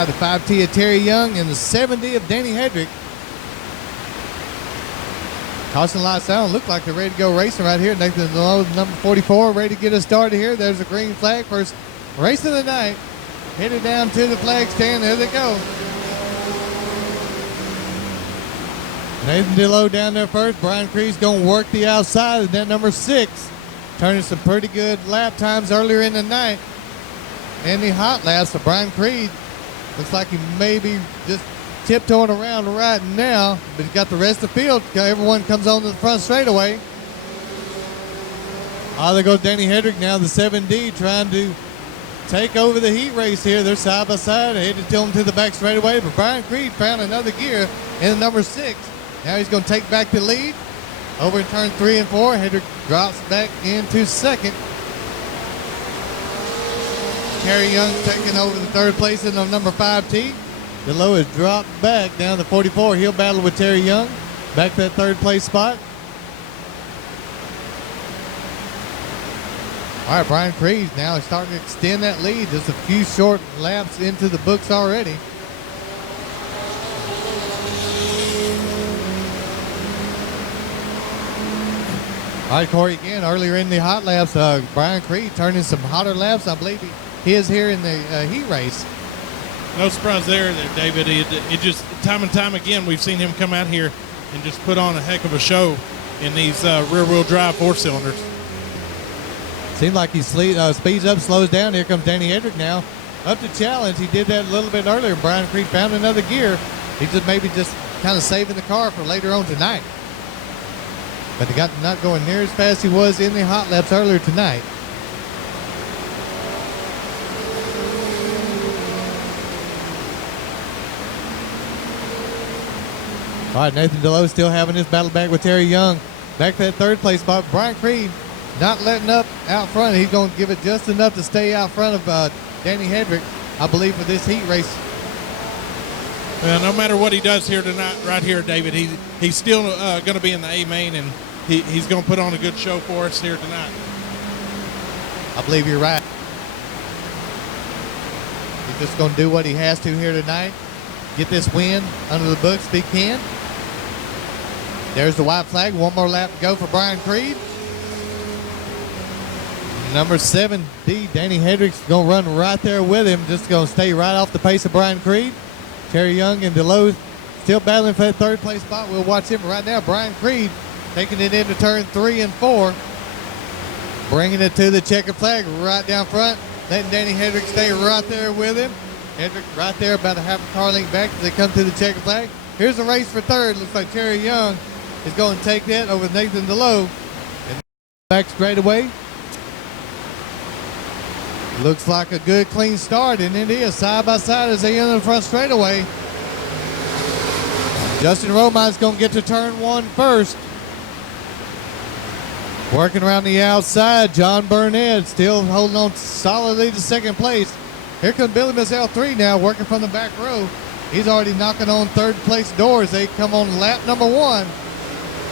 The 5T of Terry Young and the 7D of Danny Hedrick. Caution lights down. Look like they're ready to go racing right here. Nathan Lowe, number 44, ready to get us started here. There's a green flag. First race of the night. Headed down to the flag stand. There they go. Nathan DeLoe down there first. Brian Creed's going to work the outside. And then number 6, turning some pretty good lap times earlier in the night. And the hot laps for Brian Creed. Looks like he may be just tiptoeing around right now, but he's got the rest of the field. Everyone comes on to the front straightaway. There goes Danny Hedrick now, the 7D, trying to take over the heat race here. They're side by side, headed to the back straightaway, but Brian Creed found another gear in the number 6. Now he's going to take back the lead. Over in turn 3 and 4, Hedrick drops back into second. Terry Young taking over the third place in the number 5T. DeLoe has dropped back down to 44. He'll battle with Terry Young. Back to that third place spot. All right, Brian Creed now is starting to extend that lead. Just a few short laps into the books already. All right, Corey, again, earlier in the hot laps, Brian Creed turning some hotter laps. I believe he is here in the heat race. No surprise there, David. It just, time and time again, we've seen him come out here and just put on a heck of a show in these rear-wheel drive 4-cylinders. Seems like he speeds up, slows down. Here comes Danny Hedrick now. Up to challenge. He did that a little bit earlier. Brian Creed found another gear. He's just maybe just kind of saving the car for later on tonight. But he got not going near as fast as he was in the hot laps earlier tonight. All right, Nathan DeLoe still having his battle back with Terry Young. Back to that third place spot. Brian Creed not letting up out front. He's going to give it just enough to stay out front of Danny Hedrick, I believe, for this heat race. Well, no matter what he does here tonight, right here, David, he's still going to be in the A main, and he's going to put on a good show for us here tonight. I believe you're right. He's just going to do what he has to here tonight. Get this win under the books if he can. There's the white flag. One more lap to go for Brian Creed. Number 7D, Danny Hedrick's going to run right there with him. Just going to stay right off the pace of Brian Creed. Terry Young and DeLoe still battling for that third place spot. We'll watch him right now. Brian Creed taking it into turn 3 and 4. Bringing it to the checkered flag right down front. Letting Danny Hedrick stay right there with him. Hedrick right there about a half a car length back as they come to the checkered flag. Here's the race for third. Looks like Terry Young is going to take that over Nathan DeLoe. And back straight away. Looks like a good clean start, and it is side by side as they enter the front straightaway. Justin Romine's going to get to turn 1 first. Working around the outside, John Burnett still holding on solidly to second place. Here comes Billy Mazzell 3 now, working from the back row. He's already knocking on third place doors. They come on lap number 1.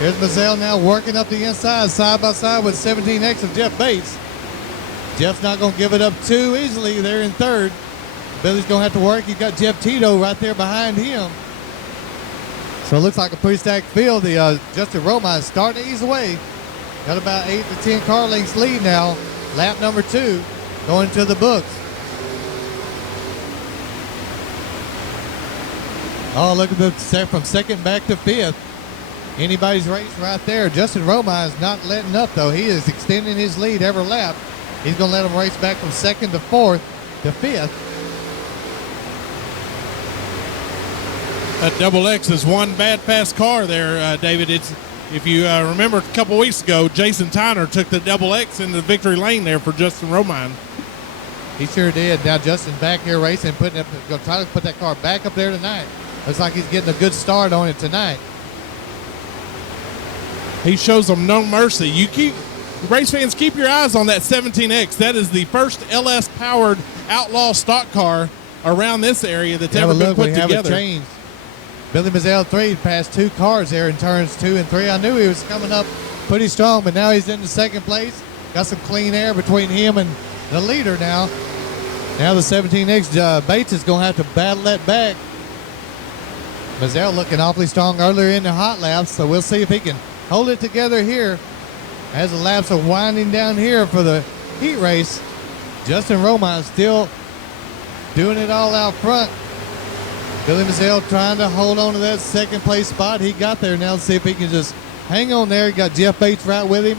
Here's Mazzell now working up the inside, side by side with 17X of Jeff Bates. Jeff's not going to give it up too easily. They're in third. Billy's going to have to work. He's got Jeff Tito right there behind him. So it looks like a pretty stacked field. The Justin Romine starting to ease away. Got about 8 to 10 car lengths lead now. Lap number 2 going to the books. Oh, look at the from second back to 5th. Anybody's race right there. Justin Romine is not letting up, though. He is extending his lead every lap. He's going to let him race back from 2nd to 4th to 5th. That double X is one bad fast car there, David. If you remember a couple weeks ago, Jason Tyner took the double X into the victory lane there for Justin Romine. He sure did. Now Justin's back here racing, going to try to put that car back up there tonight. Looks like he's getting a good start on it tonight. He shows them no mercy. Race fans, keep your eyes on that 17X. That is the first LS-powered outlaw stock car around this area that's ever been put together. Have a change. Billy Mazzell 3 passed 2 cars there in turns 2 and 3. I knew he was coming up pretty strong, but now he's in the second place. Got some clean air between him and the leader now. Now the 17X Bates is going to have to battle that back. Mazzell looking awfully strong earlier in the hot laps, so we'll see if he can hold it together here as the laps are winding down here for the heat race. Justin Romine still doing it all out front. Billy Mazzell trying to hold on to that second place spot. He got there. Now let's see if he can just hang on there. He got Jeff Bates right with him.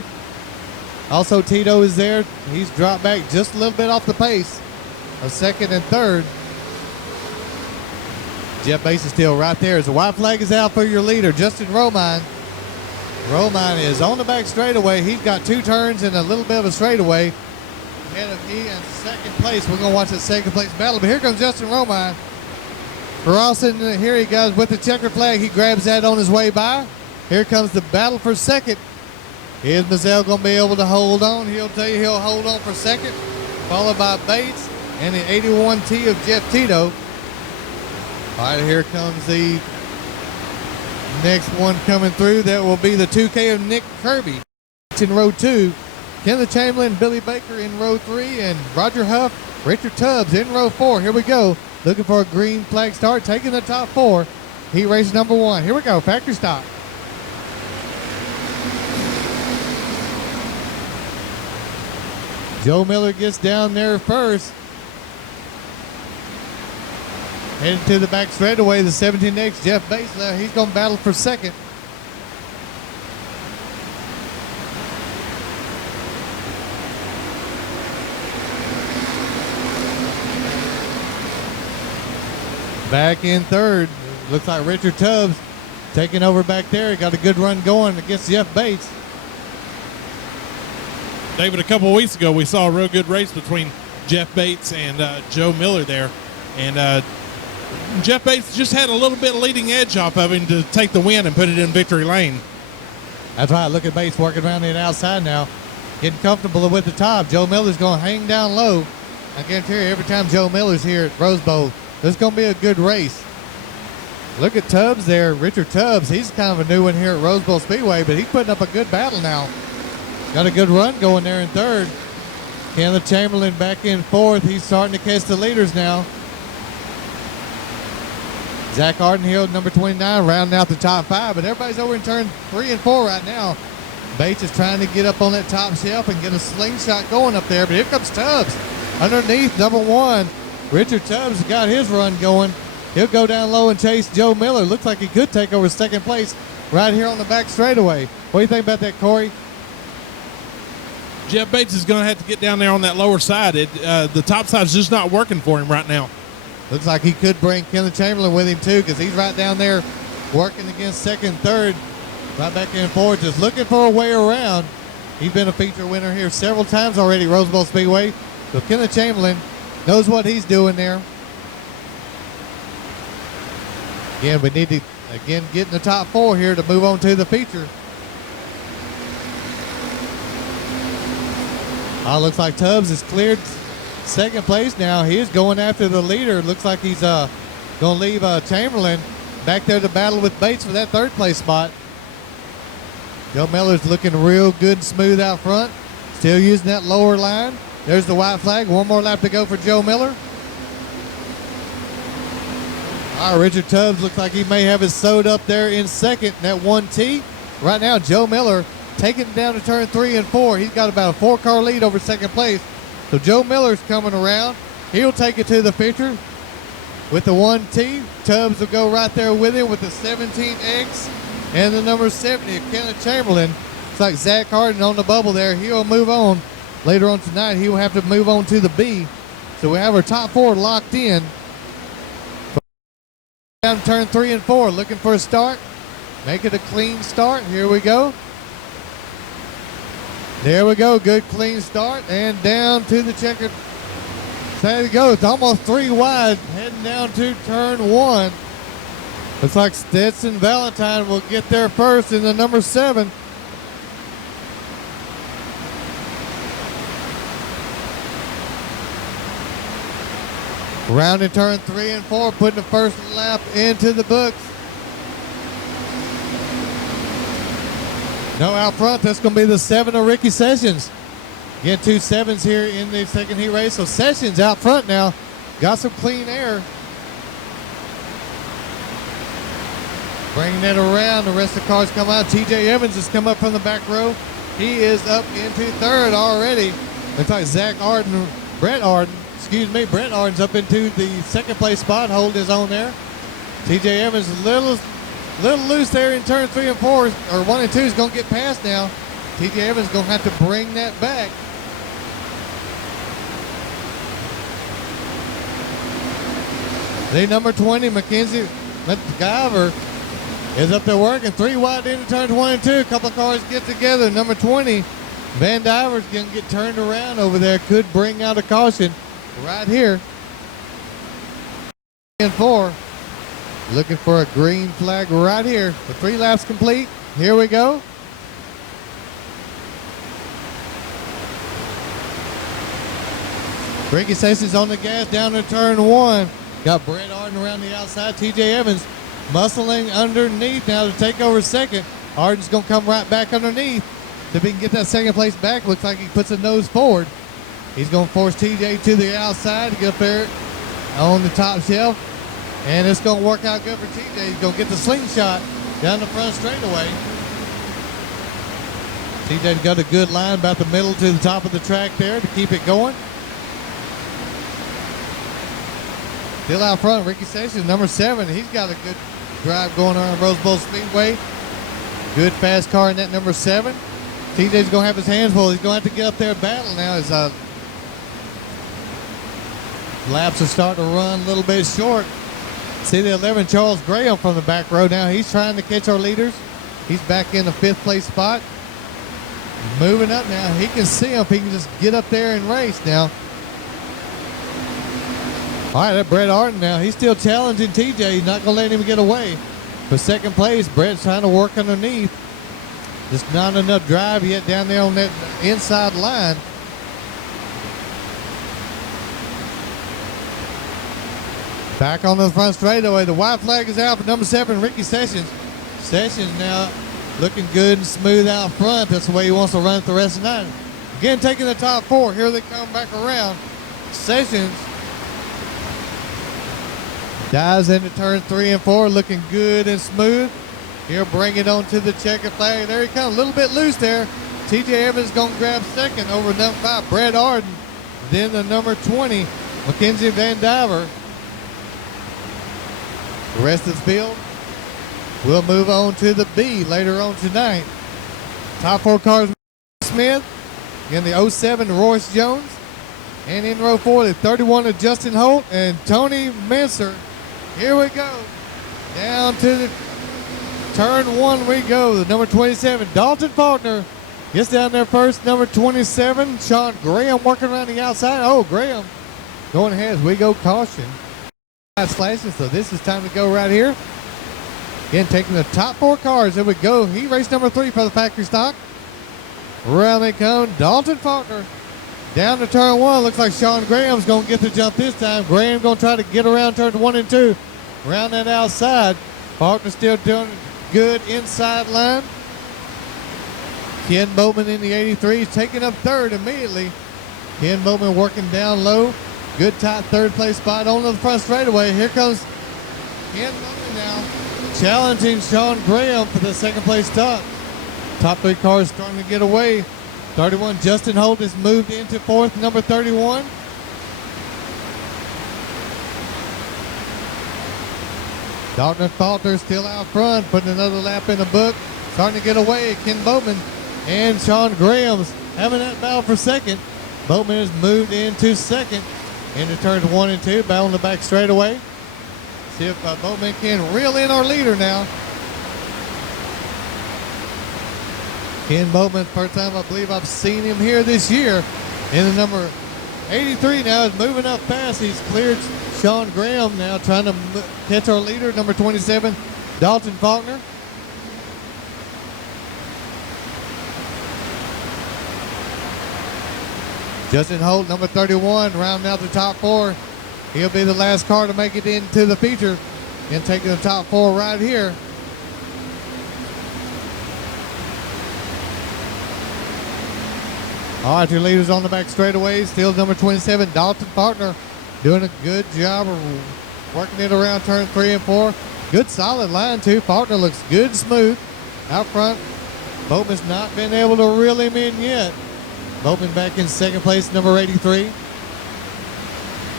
Also Tito is there. He's dropped back just a little bit off the pace of second and third. Jeff Bates is still right there as the white flag is out for your leader, Justin Romine. Romine is on the back straightaway. He's got 2 turns and a little bit of a straightaway. Ahead of he in second place. We're going to watch that second place battle. But here comes Justin Romine. Crossing here he goes with the checker flag. He grabs that on his way by. Here comes the battle for second. Is Mazzell going to be able to hold on? He'll tell you he'll hold on for second. Followed by Bates and the 81T of Jeff Tito. All right, here comes the next one coming through. That will be the 2K of Nick Kirby. It's in row 2. Kenneth Chamberlain, Billy Baker in row 3, and Roger Huff, Richard Tubbs in row 4. Here we go. Looking for a green flag start, taking the top 4. Heat race number 1. Here we go, factory stop. Joe Miller gets down there first. Heading to the back straightaway, the 17X, Jeff Bates. He's going to battle for second. Back in third. Looks like Richard Tubbs taking over back there. He got a good run going against Jeff Bates. David, a couple of weeks ago, we saw a real good race between Jeff Bates and Joe Miller there. And Jeff Bates just had a little bit of leading edge off of him to take the win and put it in victory lane. That's right. Look at Bates working around the outside now. Getting comfortable with the top. Joe Miller's going to hang down low. I guarantee you, every time Joe Miller's here at Rose Bowl, this is going to be a good race. Look at Tubbs there. Richard Tubbs, he's kind of a new one here at Rose Bowl Speedway, but he's putting up a good battle now. Got a good run going there in third. Kenneth Chamberlain back in fourth. He's starting to catch the leaders now. Zach Ardenhill, number 29, rounding out the top 5, but everybody's over in turn 3 and 4 right now. Bates is trying to get up on that top shelf and get a slingshot going up there, but here comes Tubbs. Underneath, number 1, Richard Tubbs got his run going. He'll go down low and chase Joe Miller. Looks like he could take over second place right here on the back straightaway. What do you think about that, Corey? Jeff Bates is going to have to get down there on that lower side. The top side's just not working for him right now. Looks like he could bring Kenneth Chamberlain with him too, because he's right down there working against second, third, right back and forth, just looking for a way around. He's been a feature winner here several times already at Rose Bowl Speedway. So Kenneth Chamberlain knows what he's doing there. Again, we need to get in the top 4 here to move on to the feature. Looks like Tubbs has cleared second place now. He is going after the leader. Looks like he's going to leave Chamberlain back there to battle with Bates for that third place spot. Joe Miller's looking real good and smooth out front. Still using that lower line. There's the white flag. One more lap to go for Joe Miller. All right, Richard Tubbs looks like he may have it sewed up there in second, that 1T. Right now, Joe Miller taking it down to turn 3 and 4. He's got about a 4-car lead over second place. So Joe Miller's coming around. He'll take it to the feature with the 1T. Tubbs will go right there with him with the 17X and the number 70 of Kenneth Chamberlain. It's like Zach Harden on the bubble there. He'll move on. Later on tonight, he will have to move on to the B. So we have our top 4 locked in. Down turn 3 and 4, looking for a start. Make it a clean start. Here we go. There we go. Good clean start. And down to the checkered. There you go. It's almost 3 wide. Heading down to turn 1. Looks like Stetson Valentine will get there first in the number 7. Rounding turn 3 and 4, putting the first lap into the books. No, out front, that's going to be the 7 of Ricky Sessions. Again, 2 7s here in the second heat race. So Sessions out front now. Got some clean air. Bringing that around. The rest of the cars come out. TJ Evans has come up from the back row. He is up into third already. Looks like Brett Arden's up into the second place spot, holding his own there. TJ Evans a little loose there in turn 3 and 4, or 1 and 2 is going to get past now. TJ Evans is going to have to bring that back. The number 20, Mackenzie McGyver, is up there working. 3 wide into turns 1 and 2. A couple of cars get together. Number 20, Van Diver's going to get turned around over there. Could bring out a caution right here. And 4. Looking for a green flag right here. The 3 laps complete. Here we go. Ricky Sessions on the gas down to turn 1. Got Brett Arden around the outside. TJ Evans muscling underneath now to take over second. Arden's going to come right back underneath. If he can get that second place back, looks like he puts a nose forward. He's going to force TJ to the outside to get up there on the top shelf. And it's going to work out good for TJ. He's going to get the slingshot down the front straightaway. TJ's got a good line about the middle to the top of the track there to keep it going. Still out front, Ricky Sessions, number 7. He's got a good drive going on Bowl Speedway. Good fast car in that number 7. TJ's going to have his hands full. He's going to have to get up there and battle now as laps are starting to run a little bit short. See the 11, Charles Graham from the back row now. He's trying to catch our leaders. He's back in the 5th place spot. Moving up now. He can see him if he can just get up there and race now. All right, that Brett Arden now. He's still challenging TJ. He's not going to let him get away. For second place, Brett's trying to work underneath. Just not enough drive yet down there on that inside line. Back on the front straightaway. The white flag is out for number 7, Ricky Sessions. Sessions now looking good and smooth out front. That's the way he wants to run it the rest of the night. Again, taking the top 4. Here they come back around. Sessions dives into turn 3 and 4, looking good and smooth. He'll bring it on to the checkered flag. There he comes, a little bit loose there. TJ Evans going to grab second over number 5, Brett Arden. Then the number 20, Mackenzie Van Diver. The rest of the field will move on to the B later on tonight. Top 4 cars, Smith. In the 07, Royce Jones. And in row 4, the 31 of Justin Holt and Tony Mincer. Here we go. Down to the turn 1 we go. The number 27, Dalton Faulkner, gets down there first. Number 27, Sean Graham working around the outside. Oh, Graham going ahead as we go caution. Lights flashing, so this is time to go right here. Again, taking the top 4 cars. There we go. He raced number 3 for the factory stock. Around they come. Dalton Faulkner down to turn 1. Looks like Sean Graham's going to get the jump this time. Graham going to try to get around turns 1 and 2. Around that outside. Faulkner still doing good inside line. Ken Bowman in the 83 is taking up third immediately. Ken Bowman working down low. Good tight 3rd place spot on the front straightaway. Here comes Ken Bowman now, challenging Sean Graham for the 2nd place top. Top 3 cars starting to get away. 31, Justin Holt has moved into 4th, number 31. Dalton Faulkner still out front, putting another lap in the book. Starting to get away. Ken Bowman and Sean Graham's having that battle for 2nd. Bowman has moved into 2nd. Into turns 1 and 2, battling the back straightaway. See if Bowman can reel in our leader now. Ken Bowman, first time I believe I've seen him here this year. In the number 83 now is moving up fast. He's cleared Sean Graham now, trying to catch our leader, number 27, Dalton Faulkner. Justin Holt, number 31, rounding out the top 4. He'll be the last car to make it into the feature and taking the top 4 right here. All right, your leaders on the back straightaway. Still number 27, Dalton Faulkner, doing a good job of working it around turn 3 and 4. Good solid line, too. Faulkner looks good, smooth. Out front, Boatman's not been able to reel him in yet. Boatman back in second place, number 83.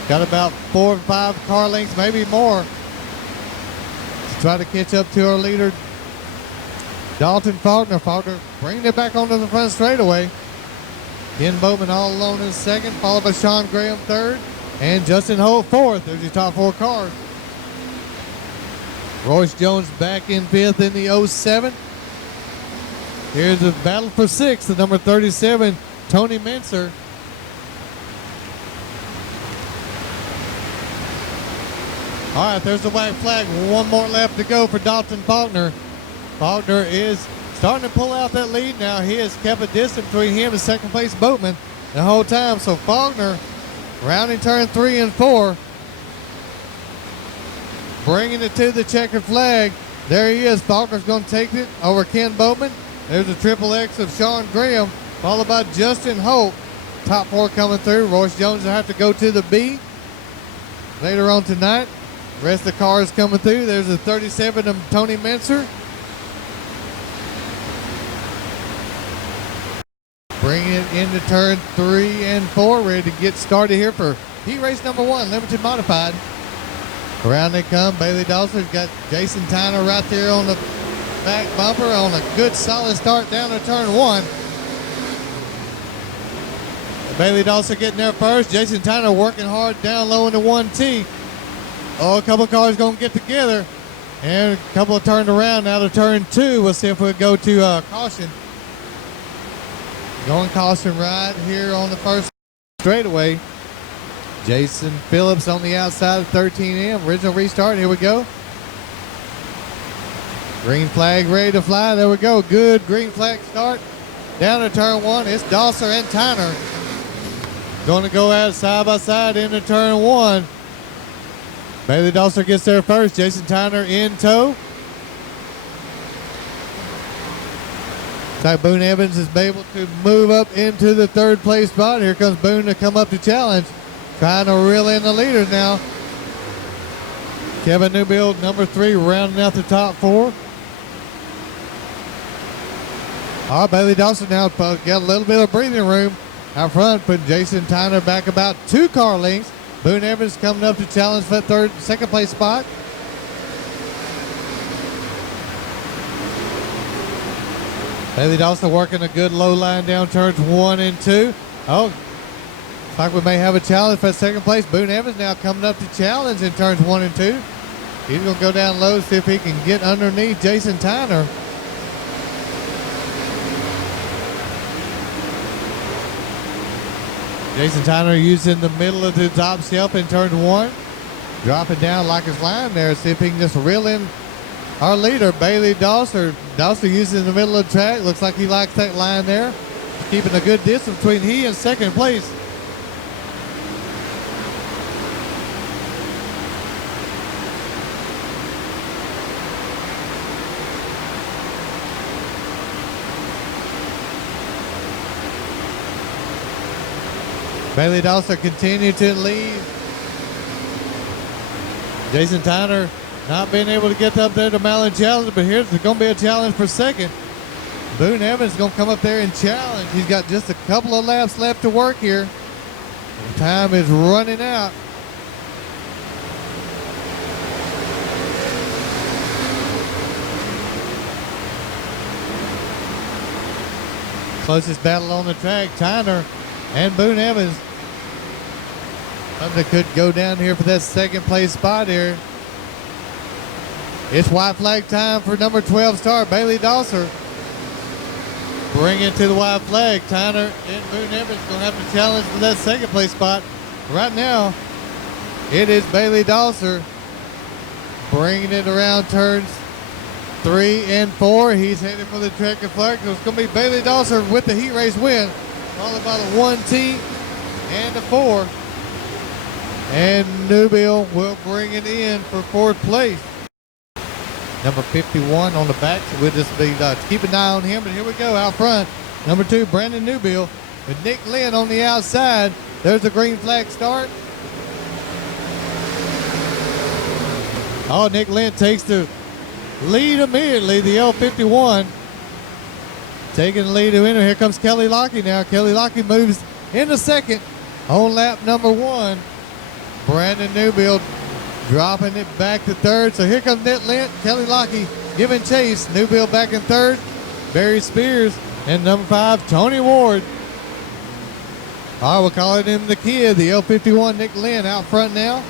Got about 4 or 5 car lengths, maybe more, to try to catch up to our leader, Dalton Faulkner. Faulkner bringing it back onto the front straightaway. Ken Boatman all alone in second, followed by Sean Graham third, and Justin Holt fourth. There's your top 4 cars. Royce Jones back in fifth in the 07. Here's the battle for sixth, the number 37, Tony Mincer. All right, there's the white flag. One more lap to go for Dalton Faulkner. Faulkner is starting to pull out that lead now. He has kept a distance between him and second place Boatman the whole time. So Faulkner rounding turn 3 and 4, bringing it to the checkered flag. There he is. Faulkner's going to take it over Ken Boatman. There's a triple X of Sean Graham, followed by Justin Holt. Top 4 coming through. Royce Jones will have to go to the B later on tonight. Rest of the cars coming through. There's a 37 of Tony Mincer. Bringing it into turn 3 and 4. Ready to get started here for heat race number 1, limited modified. Around they come. Bailey Dawson's got Jason Tyner right there on the back bumper on a good solid start down to turn 1. Bailey Dawson getting there first. Jason Tyner working hard down low in the 1T. Oh, a couple of cars going to get together. And a couple of turned around now to turn 2. We'll see if we'll go to caution. Going caution right here on the first straightaway. Jason Phillips on the outside of 13M. Original restart. Here we go. Green flag ready to fly. There we go. Good green flag start. Down to turn 1. It's Dawser and Tyner. Going to go out side by side into turn 1. Bailey Dawser gets there first. Jason Tyner in tow. Like Boone Evans is able to move up into the 3rd place spot. Here comes Boone to come up to challenge. Trying to reel in the leaders now. Kevin Newbill, number 3, rounding out the top 4. Oh, Bailey Dawson now got a little bit of breathing room out front, putting Jason Tyner back about 2 car lengths. Boone Evans coming up to challenge for that 2nd place spot. Bailey Dawson working a good low line down turns 1 and 2. Oh, looks like we may have a challenge for 2nd place. Boone Evans now coming up to challenge in turns 1 and 2. He's going to go down low, see if he can get underneath Jason Tyner. Jason Tyner using the middle of the top shelf in turn 1. Dropping down like his line there. See if he can just reel in our leader, Bailey Dawson. Dawson using the middle of the track. Looks like he likes that line there. Keeping a good distance between he and 2nd place. Bailey Dawson continued to lead. Jason Tyner not being able to get up there to Malin challenge, but here's going to be a challenge for 2nd. Boone Evans is going to come up there and challenge. He's got just a couple of laps left to work here. The time is running out. Closest battle on the track, Tyner and Boone Evans. Something could go down here for that 2nd place spot here. It's white flag time for number 12 star, Bailey Dawson. Bring it to the white flag. Tyner and Boone Evans going to have to challenge for that 2nd place spot. Right now, it is Bailey Dawson bringing it around turns 3 and 4. He's headed for the checkered flag. So it's going to be Bailey Dawson with the heat race win, followed by the 1T and the 4. And Newbill will bring it in for 4th place. Number 51 on the back. So we'll just be keep an eye on him. But here we go out front. Number 2, Brandon Newbill. with Nick Lynn on the outside. There's the green flag start. Oh, Nick Lynn takes the lead immediately, the L51. Taking the lead to enter. Here comes Kelly Lockie now. Kelly Lockie moves into second on lap number 1. Brandon Newbill dropping it back to third. So here comes Nick Lynn. Kelly Lockie giving chase. Newbill back in third. Barry Spears and number 5, Tony Ward. All right, we're calling him the kid. The L51, Nick Lynn, out front now.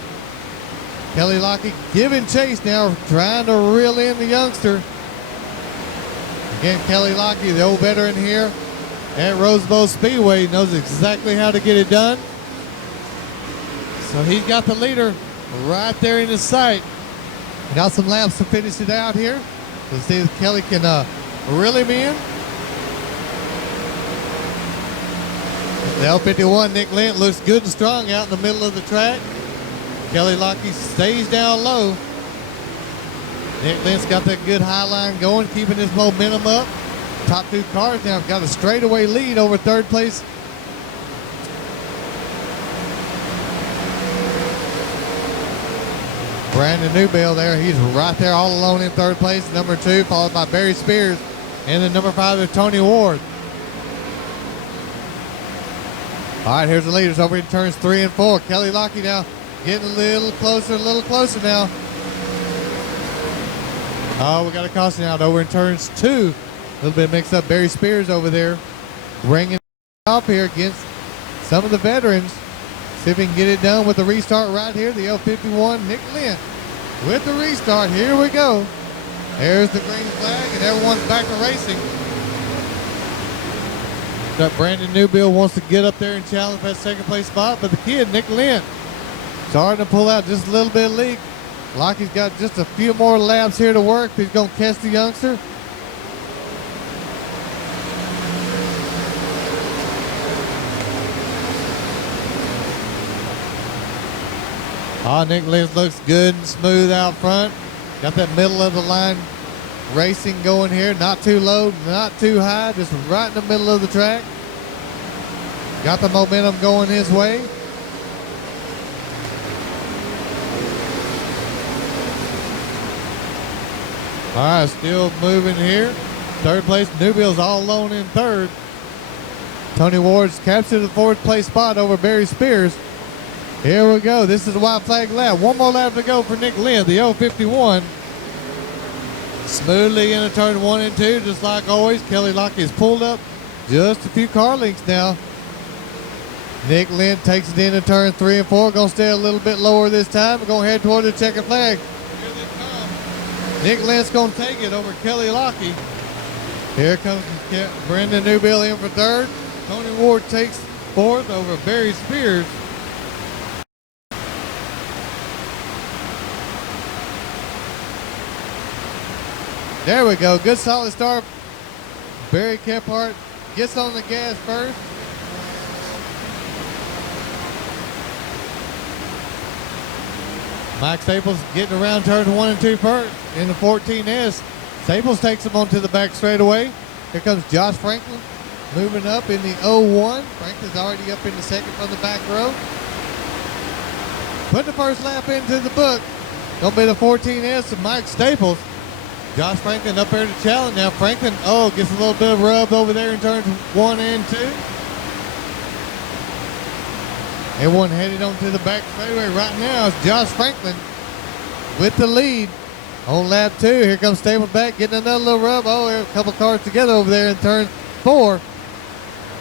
Kelly Lockie giving chase now, trying to reel in the youngster. Again, Kelly Lockie, the old veteran here at Bowl Speedway, knows exactly how to get it done. So he's got the leader right there in his sight. Got some laps to finish it out here. Let's see if Kelly can reel him in. The L51, Nick Lynn, looks good and strong out in the middle of the track. Kelly Lockie stays down low. Nick Lynn's got that good high line going, keeping his momentum up. Top 2 cars now have got a straightaway lead over third place. Brandon Newbill there, he's right there all alone in third place. Number 2, followed by Barry Spears. And then number 5 is Tony Ward. All right, here's the leaders over in turns 3 and 4. Kelly Lockie now getting a little closer now. Oh, we got a caution out over in turns 2. A little bit mixed up. Barry Spears over there bringing it up here against some of the veterans. See if he can get it done with the restart right here. The L51, Nick Lynn with the restart. Here we go. There's the green flag, and everyone's back to racing. That Brandon Newbill wants to get up there and challenge that second place spot, but the kid, Nick Lynn, starting to pull out just a little bit of lead. Lockie's got just a few more laps here to work. He's going to catch the youngster. Oh, Nick Lynn looks good and smooth out front. Got that middle of the line racing going here. Not too low, not too high, just right in the middle of the track. Got the momentum going his way. All right, still moving here. Third place, Newbill's all alone in third. Tony Ward's captured the fourth place spot over Barry Spears. Here we go. This is the white flag lap. One more lap to go for Nick Lynn, the L51. Smoothly into turn 1 and 2, just like always. Kelly Lockie is pulled up just a few car lengths now. Nick Lynn takes it into turn 3 and 4. Going to stay a little bit lower this time. We're going to head toward the checkered flag. Here they come. Nick Lynn's going to take it over Kelly Lockie. Here comes Brandon Newbill in for third. Tony Ward takes fourth over Barry Spears. There we go. Good solid start. Barry Kephart gets on the gas first. Mike Staples getting around turns 1 and 2 first in the 14S. Staples takes him onto the back straightaway. Here comes Josh Franklin moving up in the 01. Franklin's already up in the second from the back row. Put the first lap into the book. Gonna be the 14S of Mike Staples. Josh Franklin up there to challenge. Now Franklin, gets a little bit of rub over there in turns 1 and 2. Everyone headed onto the back straightaway right now. It's Josh Franklin with the lead on lap 2. Here comes Staples back, getting another little rub. A couple cars together over there in turn 4.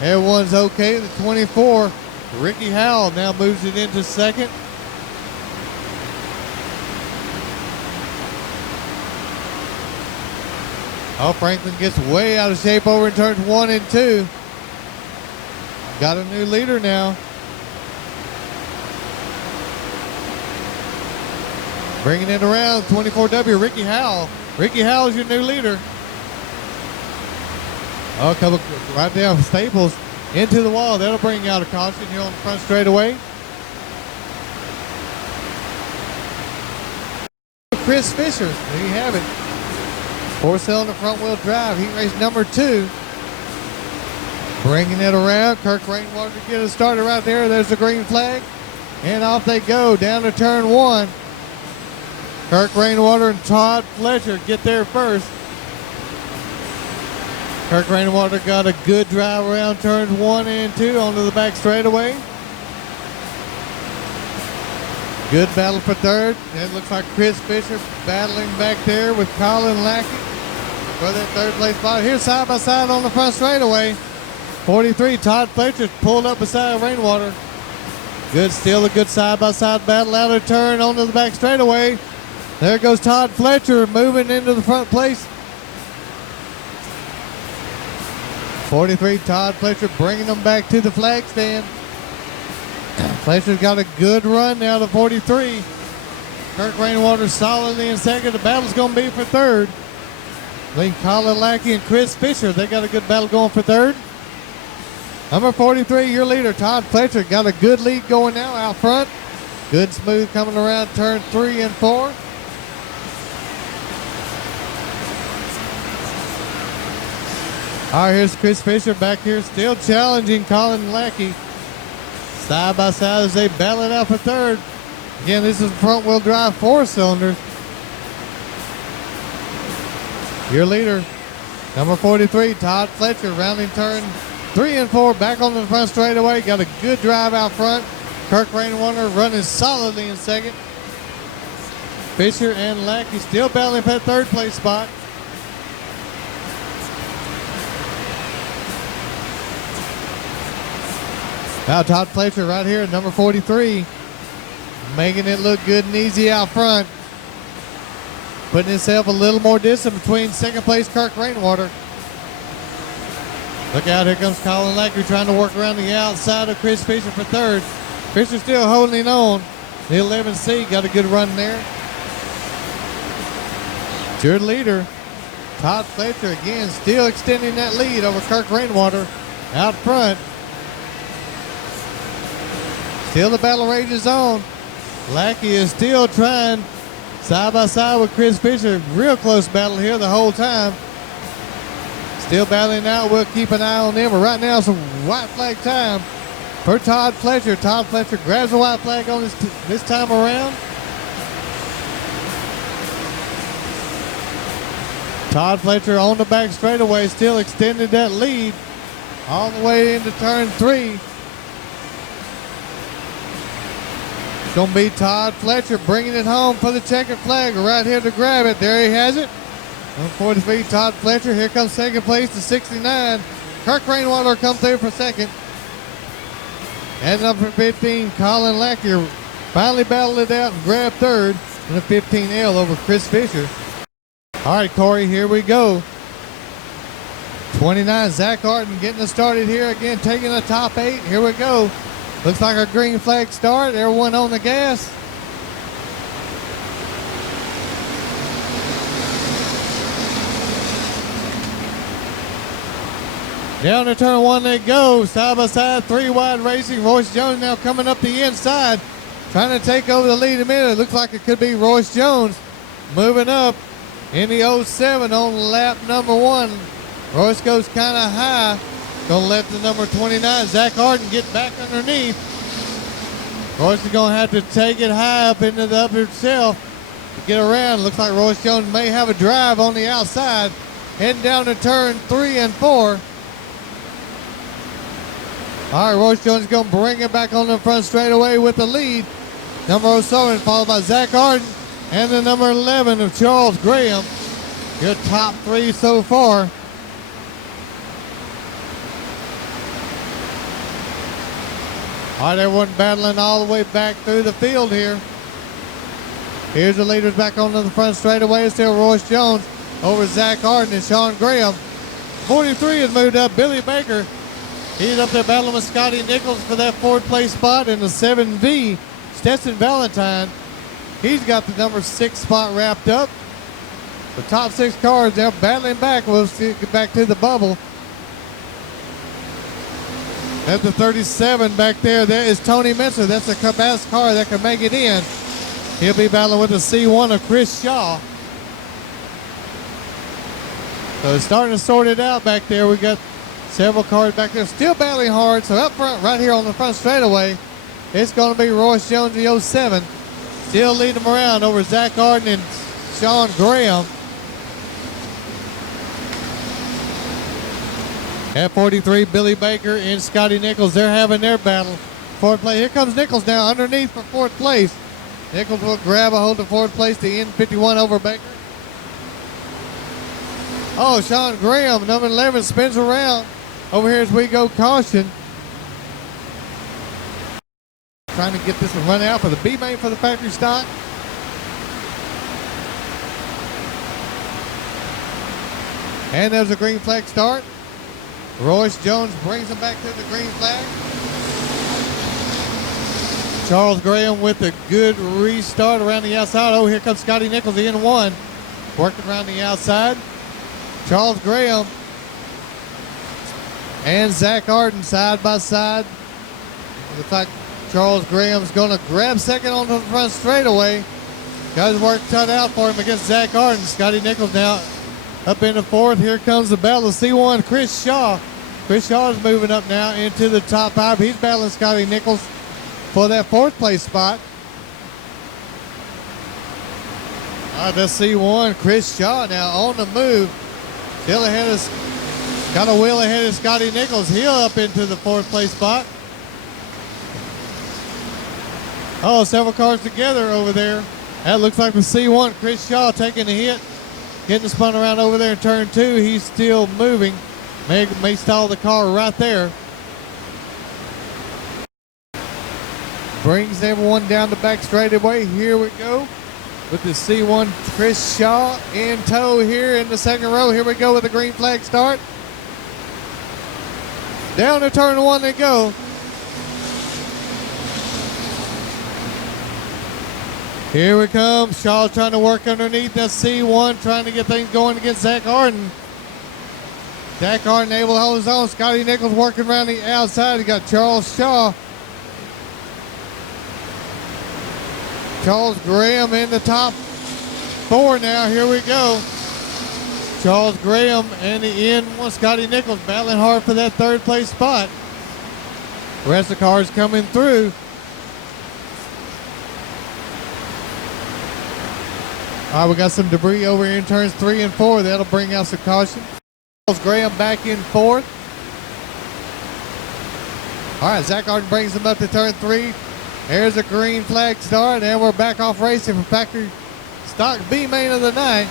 Everyone's okay. The 24, Ricky Howell now moves it into second. Franklin gets way out of shape over in turns 1 and 2. Got a new leader now. Bringing it around, 24W, Ricky Howell. Ricky Howell's your new leader. Couple right down Staples into the wall. That'll bring out a caution here on the front straightaway. Chris Fisher, there you have it. 4-cylinder front wheel drive. He raced number 2. Bringing it around. Kirk Rainwater to get it started right there. There's the green flag. And off they go down to turn 1. Kirk Rainwater and Todd Fletcher get there first. Kirk Rainwater got a good drive around turns 1 and 2 onto the back straightaway. Good battle for third. It looks like Chris Fisher battling back there with Colin Lackey for that third place spot. Here's side by side on the front straightaway. 43, Todd Fletcher pulled up beside Rainwater. Good, still a good side by side battle out of turn onto the back straightaway. There goes Todd Fletcher moving into the front place. 43, Todd Fletcher bringing them back to the flag stand. Fletcher's got a good run now to 43. Kirk Rainwater solidly in second. The battle's going to be for third. Between Colin Lackey and Chris Fisher, they got a good battle going for third. Number 43, your leader, Todd Fletcher, got a good lead going now out front. Good smooth coming around turn 3 and 4. All right, here's Chris Fisher back here, still challenging Colin Lackey. Side by side as they battle it out for third. Again, this is front wheel drive 4 cylinders. Your leader, number 43, Todd Fletcher, rounding turn 3 and 4, back on the front straightaway. Got a good drive out front. Kirk Rainwater running solidly in second. Fisher and Lackey still battling for that third place spot. Now Todd Fletcher right here at number 43, making it look good and easy out front. Putting himself a little more distance between second place Kirk Rainwater. Look out, here comes Colin Lackey trying to work around the outside of Chris Fisher for third. Fisher still holding on. The 11C got a good run there. Your leader, Todd Fletcher, again still extending that lead over Kirk Rainwater out front. Still the battle rages on. Lackey is still trying side by side with Chris Fisher. Real close battle here the whole time. Still battling out. We'll keep an eye on them. But right now, some white flag time for Todd Fletcher. Todd Fletcher grabs the white flag on this time around. Todd Fletcher on the back straightaway, still extended that lead all the way into turn 3. It's going to be Todd Fletcher bringing it home for the checkered flag. Right here to grab it. There he has it. Number 43, Todd Fletcher. Here comes second place to 69. Kirk Rainwater comes through for second. And number 15, Colin Lackey, finally battled it out and grabbed third in a 15L over Chris Fisher. All right, Corey, here we go. 29, Zach Arden getting us started here again, taking the top 8. Here we go. Looks like our green flag start. Everyone on the gas. Down to turn 1 they go. Side by side, 3 wide racing. Royce Jones now coming up the inside, trying to take over the lead a minute. It looks like it could be Royce Jones moving up in the 07 on lap number 1. Royce goes kind of high. Gonna let the number 29, Zach Arden, get back underneath. Royce is gonna have to take it high up into the upper shelf to get around. Looks like Royce Jones may have a drive on the outside, heading down to turn 3 and 4. All right, Royce Jones is gonna bring it back on the front straightaway with the lead. Number 07 followed by Zach Arden and the number 11 of Charles Graham. Your top 3 so far. All right, everyone battling all the way back through the field here. Here's the leaders back onto the front straightaway. It's still Royce Jones over Zach Arden and Sean Graham. 43 has moved up. Billy Baker, he's up there battling with Scotty Nichols for that 4th place spot in the 7V. Stetson Valentine, he's got the number 6 spot wrapped up. The top 6 cars, they're battling back. We'll see, get back to the bubble. At the 37 back there, there is Tony Messer. That's the best car that can make it in. He'll be battling with the C1 of Chris Shaw. So it's starting to sort it out back there. We got Several cars back there still battling hard. So up front, right here on the front straightaway, it's going to be Royce Jones, the 07. Still leading them around over Zach Arden and Sean Graham. At 43, Billy Baker and Scotty Nichols, they're having their battle. Fourth place. Here comes Nichols now underneath for fourth place. Nichols will grab a hold of fourth place to N51 over Baker. Oh, Sean Graham, number 11, spins around. Over here as we go caution. Trying to get this one run out for the B main for the factory stock. And there's a green flag start. Royce Jones brings him back to the green flag. Charles Graham with a good restart around the outside. Oh, here comes Scotty Nichols, the N1, working around the outside. Charles Graham and Zach Arden side by side. Looks like Charles Graham's going to grab second on the front straightaway. Got his work cut out for him against Zach Arden. Scotty Nichols now up in the fourth. Here comes the battle of C1, Chris Shaw. Chris Shaw is moving up now into the top five. He's battling Scotty Nichols for that fourth place spot. All right, let's see one. Chris Shaw now on the move. Still ahead of, got a wheel ahead of Scotty Nichols. He'll up into the fourth place spot. Oh, several cars together over there. That looks like the C1. Chris Shaw taking the hit. Getting spun around over there in turn two. He's still moving. May stall the car right there. Brings everyone down the back straightaway. Here we go with the C1 Chris Shaw in tow here in the second row. Here we go with the green flag start. Down to turn one they go. Here we come. Shaw trying to work underneath that C1, trying to get things going against Zach Arden. Zach Arden able to hold his own. Scotty Nichols working around the outside. You got Charles Shaw. Charles Graham in the top four now. Here we go. Charles Graham and the N1 Scotty Nichols battling hard for that third place spot. The rest of the cars coming through. All right, we got some debris over here in turns 3 and 4. That'll bring out some caution. Charles Graham back in fourth. All right, Zach Arden brings him up to turn 3. There's a green flag start, and we're back off racing for factory stock B main of the night.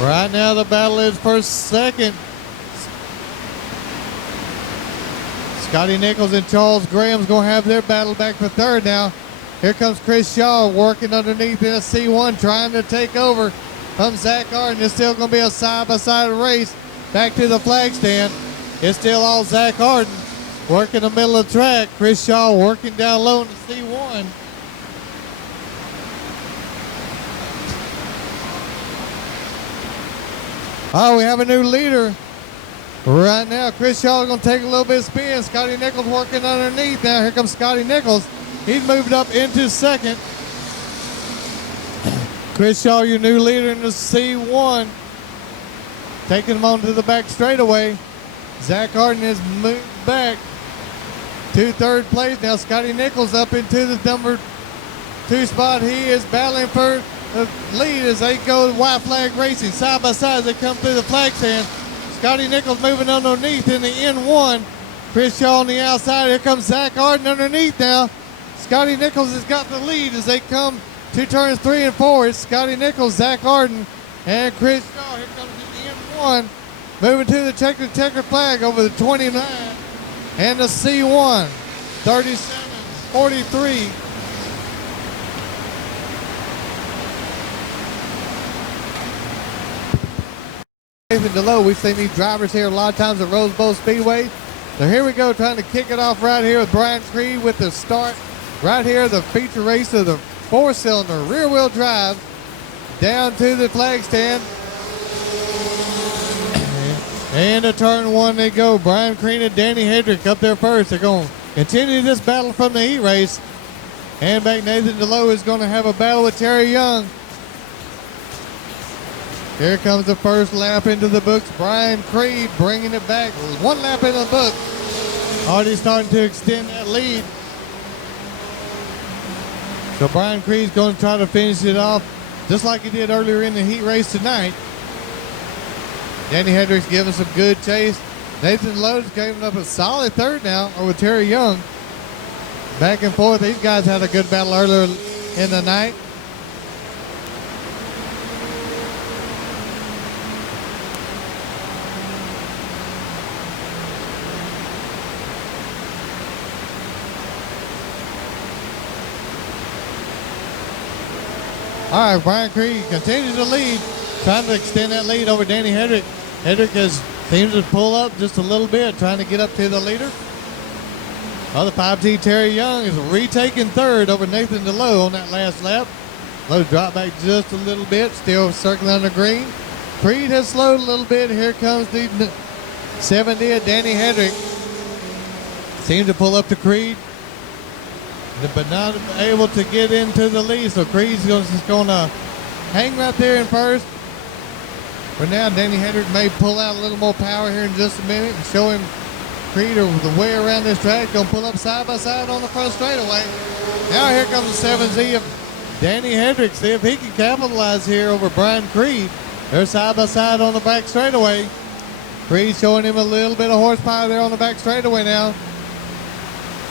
Right now the battle is for second. Scotty Nichols and Charles Graham's going to have their battle back for third now. Here comes Chris Shaw working underneath in a C1, trying to take over from Zach Arden. It's still going to be a side-by-side race back to the flag stand. It's still all Zach Arden working the middle of the track. Chris Shaw working down low in the C1. Oh, we have a new leader right now. Chris Shaw is going to take a little bit of spin. Scotty Nichols working underneath now. Here comes Scotty Nichols. He's moved up into second. Chris Shaw, your new leader in the C1. Taking him on to the back straightaway. Zach Arden has moved back to third place. Now Scotty Nichols up into the number 2 spot. He is battling for the lead as they go white flag racing side by side as they come through the flag stand. Scotty Nichols moving underneath in the N1. Chris Shaw on the outside. Here comes Zach Arden underneath now. Scotty Nichols has got the lead as they come to turns 3 and 4. It's Scotty Nichols, Zach Arden, and Chris Shaw. Here comes the N1 moving to the checker flag over the 29 and the C1 37-43. Nathan DeLoe, we've seen these drivers here a lot of times at Bowl Speedway. So here we go, trying to kick it off right here with Brian Creed with the start. Right here, the feature race of the 4-cylinder rear-wheel drive down to the flag stand. And to turn 1 they go. Brian Creed and Danny Hedrick up there first. They're going to continue this battle from the heat race. And back Nathan DeLoe is going to have a battle with Terry Young. Here comes the first lap into the books. Brian Creed bringing it back. 1 lap into the book. Already starting to extend that lead. So Brian Creed's going to try to finish it off just like he did earlier in the heat race tonight. Danny Hendricks giving some good chase. Nathan Lowe's giving up a solid third now over Terry Young. Back and forth. These guys had a good battle earlier in the night. All right, Brian Creed continues to lead, trying to extend that lead over Danny Hedrick. Hedrick seems to pull up just a little bit, trying to get up to the leader. The 5T Terry Young is retaking third over Nathan DeLoe on that last lap. Lowe dropped back just a little bit, still circling on the green. Creed has slowed a little bit. Here comes the 70 Danny Hedrick. Seems to pull up to Creed, but not able to get into the lead. So Creed's just going to hang right there in first. For now, Danny Hendrick may pull out a little more power here in just a minute and show him Creed the way around this track. Going to pull up side by side on the front straightaway. Now here comes the 7Z of Danny Hendrick. See if he can capitalize here over Brian Creed. They're side by side on the back straightaway. Creed showing him a little bit of horsepower there on the back straightaway now.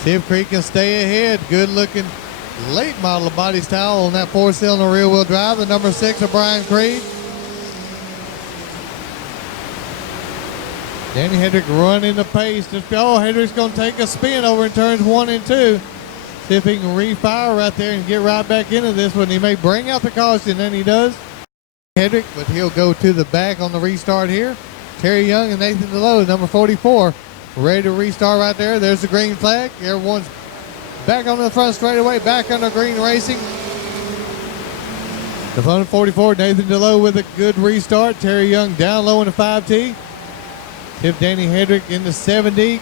See if Creed can stay ahead. Good looking late model of body style on that 4-cylinder rear wheel drive. The number 6 of Brian Creed. Danny Hendrick running the pace. Hendrick's going to take a spin over in turns 1 and 2. See if he can refire right there and get right back into this one. He may bring out the caution, and he does. Hendrick, but he'll go to the back on the restart here. Terry Young and Nathan DeLoe, number 44. Ready to restart right there. There's the green flag. Everyone's back on the front straightaway, back under green racing. The front 44, Nathan DeLoe with a good restart. Terry Young down low in the 5T. Tip Danny Hendrick in the 70.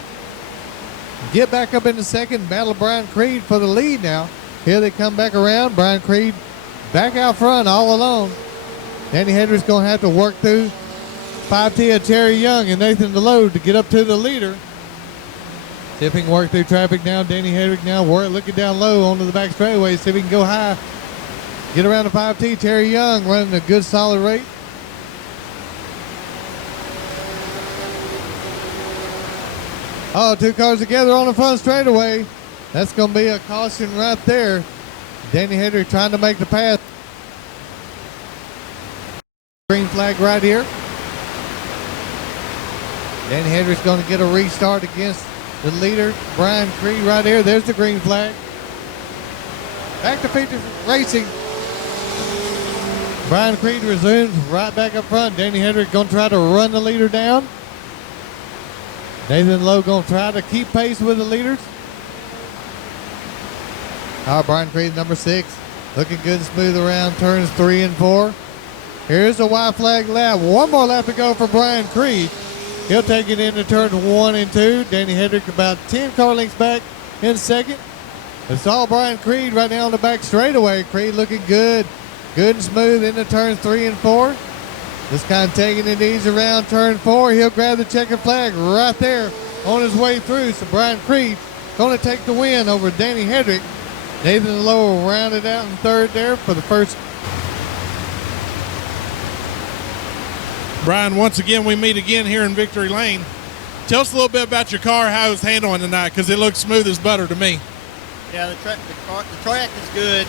Get back up in the second. Battle Brian Creed for the lead now. Here they come back around. Brian Creed back out front all alone. Danny Hendrick's going to have to work through 5T of Terry Young and Nathan DeLoe to get up to the leader. Tipping work through traffic now. Danny Hendrick now looking down low onto the back straightaway. See if he can go high. Get around the 5T. Terry Young running a good solid rate. Oh, 2 cars together on the front straightaway. That's going to be a caution right there. Danny Hendrick trying to make the pass. Green flag right here. Danny Hendrick's going to get a restart against the leader, Brian Creed, right here. There's the green flag. Back to feature racing. Brian Creed resumes right back up front. Danny Hendrick going to try to run the leader down. Nathan Lowe going to try to keep pace with the leaders. Brian Creed, number 6, looking good and smooth around turns 3 and 4. Here's a white flag lap. 1 more lap to go for Brian Creed. He'll take it into turns 1 and 2. Danny Hendrick about 10 car lengths back in second. It's all Brian Creed right now on the back straightaway. Creed looking good and smooth into turns 3 and 4. Just kind of taking it easy around turn 4. He'll grab the checkered flag right there on his way through. So Brian Creed going to take the win over Danny Hendrick. Nathan Lowe will round it out in third there for the first. Brian, once again, we meet again here in Victory Lane. Tell us a little bit about your car, how it's handling tonight, because it looks smooth as butter to me. Yeah, the track is good.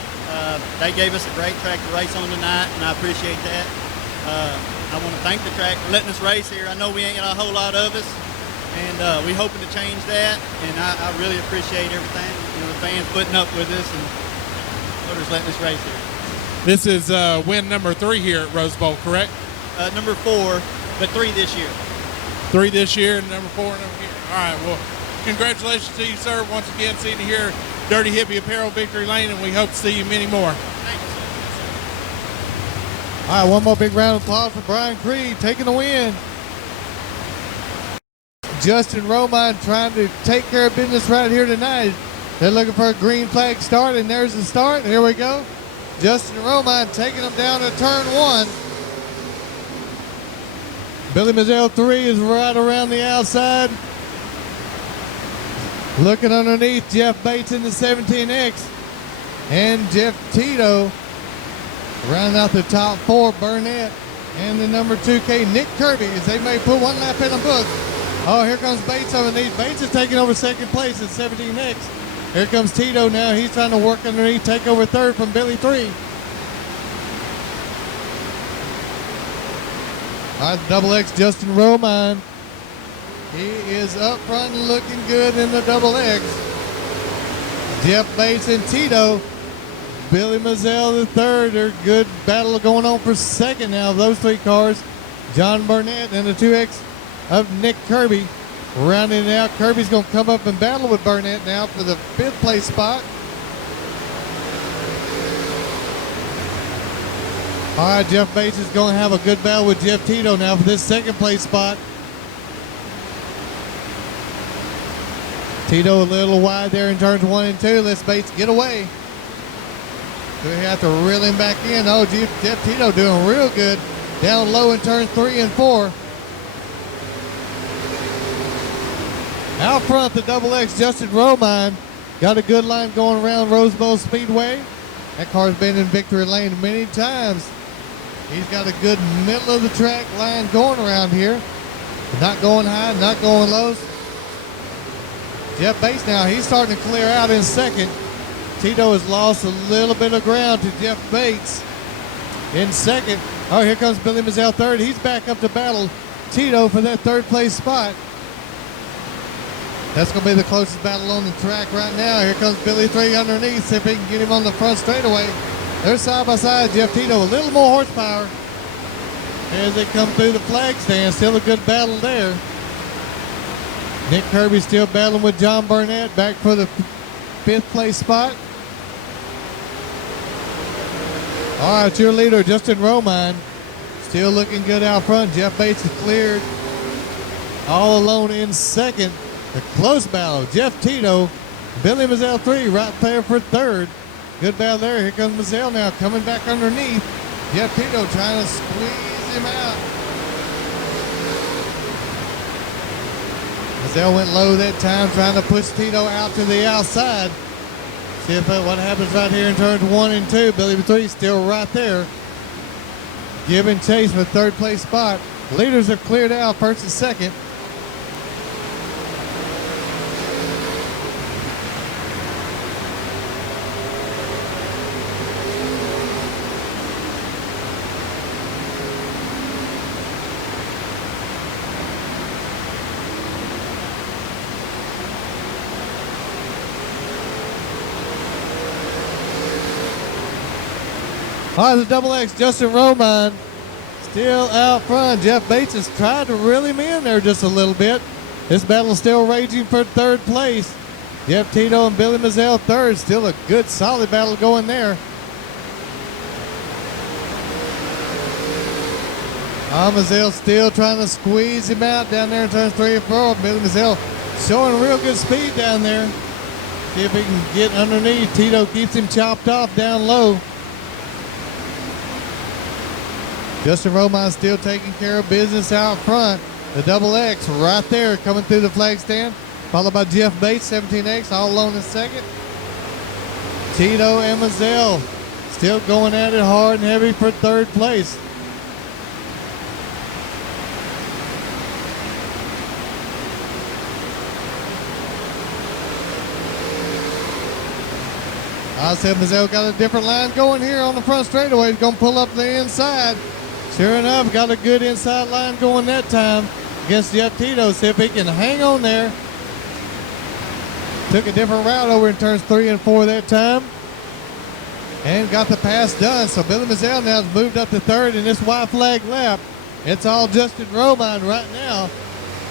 They gave us a great track to race on tonight, and I appreciate that. I want to thank the track for letting us race here. I know we ain't got a whole lot of us, and we're hoping to change that, and I really appreciate everything. The fans putting up with us and voters letting us race here. This is win number 3 here at Rose Bowl, correct? Number 4, but 3 this year. 3 this year and number 4 and over here. All right, well, congratulations to you, sir. Once again, seeing you here, Dirty Hippie Apparel, Victory Lane, and we hope to see you many more. Thank you, sir. All right, one more big round of applause for Brian Creed taking the win. Justin Romine trying to take care of business right here tonight. They're looking for a green flag start, and there's the start. Here we go. Justin Romine taking them down to turn 1. Billy Mazzell 3 is right around the outside. Looking underneath, Jeff Bates in the 17X. And Jeff Tito rounding out the top 4, Burnett. And the number 2K, Nick Kirby, as they may put one lap in the book. Oh, here comes Bates underneath. Bates is taking over second place at 17X. Here comes Tito now. He's trying to work underneath, take over third from Billy 3. All right, double X, Justin Romine. He is up front and looking good in the double X. Jeff Bates and Tito. Billy Mazzell the third. There's good battle going on for second now. Those 3 cars. John Burnett and the 2X of Nick Kirby. Rounding it out. Kirby's going to come up and battle with Burnett now for the 5th place spot. All right, Jeff Bates is going to have a good battle with Jeff Tito now for this 2nd place spot. Tito a little wide there in turns 1 and 2. Let's Bates get away. We have to reel him back in. Oh, Jeff Tito doing real good. Down low in turns 3 and 4. Out front, the double X, Justin Romine. Got a good line going around Bowl Speedway. That car's been in victory lane many times. He's got a good middle of the track line going around here. Not going high, not going low. Jeff Bates now, he's starting to clear out in second. Tito has lost a little bit of ground to Jeff Bates in second. Oh, here comes Billy Mazzell third. He's back up to battle Tito for that 3rd place spot. That's going to be the closest battle on the track right now. Here comes Billy 3 underneath. See if he can get him on the front straightaway. They're side by side. Jeff Tito a little more horsepower as they come through the flag stand. Still a good battle there. Nick Kirby still battling with John Burnett back for the 5th place spot. All right, your leader, Justin Romine, still looking good out front. Jeff Bates is cleared all alone in second. A close battle. Jeff Tito, Billy Mazzell 3 right there for 3rd. Good battle there. Here comes Mazzell now coming back underneath. Jeff Tito trying to squeeze him out. Mazzell went low that time, trying to push Tito out to the outside. See if what happens right here in turns 1 and 2. Billy 3 still right there, giving chase for 3rd place spot. Leaders have cleared out, first and second. All right, the double X, Justin Romine, still out front. Jeff Bates has tried to reel him in there just a little bit. This battle is still raging for 3rd place. Jeff Tito and Billy Mazzell 3rd. Still a good, solid battle going there. Mazzell still trying to squeeze him out down there in turns 3 and 4. Billy Mazzell showing real good speed down there. See if he can get underneath. Tito keeps him chopped off down low. Justin Romine still taking care of business out front. The double X right there coming through the flag stand, followed by Jeff Bates, 17X, all alone in second. Tito and Mazzell still going at it hard and heavy for 3rd place. I said Mazzell got a different line going here on the front straightaway. He's going to pull up the inside. Sure enough, got a good inside line going that time against Jeff Tito. See if he can hang on there. Took a different route over in turns 3 and 4 that time. And got the pass done. So Billy Mazzell now has moved up to 3rd in this white flag lap. It's all Justin Romine right now.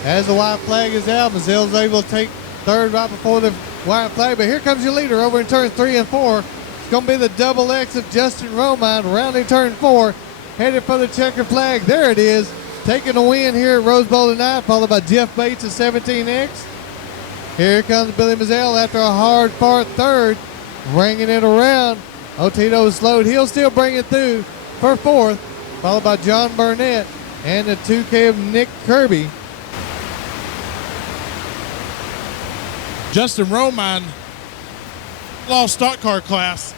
As the white flag is out, Mazzell's able to take 3rd right before the white flag. But here comes your leader over in turns 3 and 4. It's going to be the double X of Justin Romine rounding turn 4. Headed for the checker flag. There it is. Taking a win here at Bowl tonight, followed by Jeff Bates at 17X. Here comes Billy Mazzell after a hard fought 3rd. Bringing it around. Tito is slowed. He'll still bring it through for 4th, followed by John Burnett and the 2K of Nick Kirby. Justin Romine lost stock car class.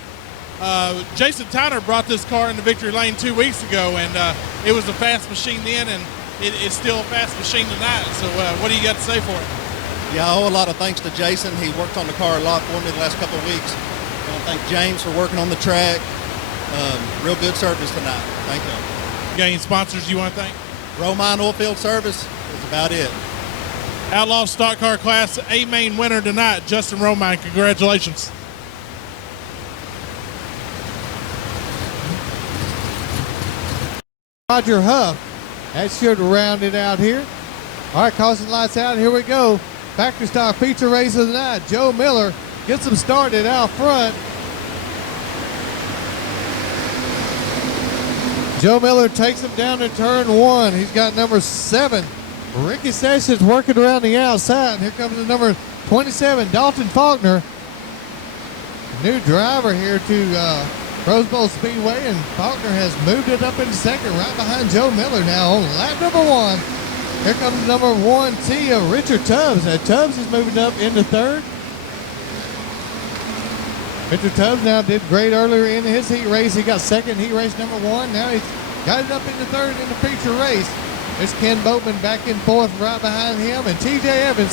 Jason Tyner brought this car into victory lane 2 weeks ago, and it was a fast machine then, and it's still a fast machine tonight. So what do you got to say for it? Yeah, I owe a lot of thanks to Jason. He worked on the car a lot for me the last couple of weeks. I want to thank James for working on the track. Real good service tonight. Thank you. You got any sponsors you want to thank? Romine Oilfield Service is about it. Outlaw stock car class A main winner tonight, Justin Romine. Congratulations. Roger Huff. That should round it out here. All right, caution lights out. Here we go. Factory stock feature race of the night. Joe Miller gets them started out front. Joe Miller takes him down to turn 1. He's got number 7. Ricky Sessions working around the outside. And here comes the number 27, Dalton Faulkner. New driver here to Bowl Speedway, and Faulkner has moved it up into second right behind Joe Miller now on lap number 1. Here comes number 1T of Richard Tubbs. Tubbs is moving up into third. Richard Tubbs now did great earlier in his heat race. He got second heat race number 1. Now he's got it up into third in the feature race. There's Ken Boatman back in fourth right behind him, and TJ Evans,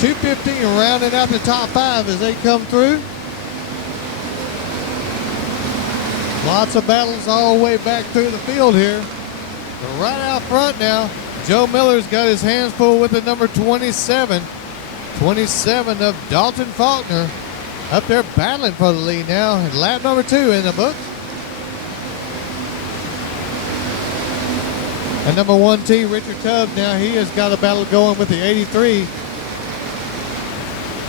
215, rounding out the top 5 as they come through. Lots of battles all the way back through the field here. But right out front now, Joe Miller's got his hands full with the number 27. 27 of Dalton Faulkner up there battling for the lead now. And lap number 2 in the book. And number 1T, Richard Tubbs, now he has got a battle going with the 83.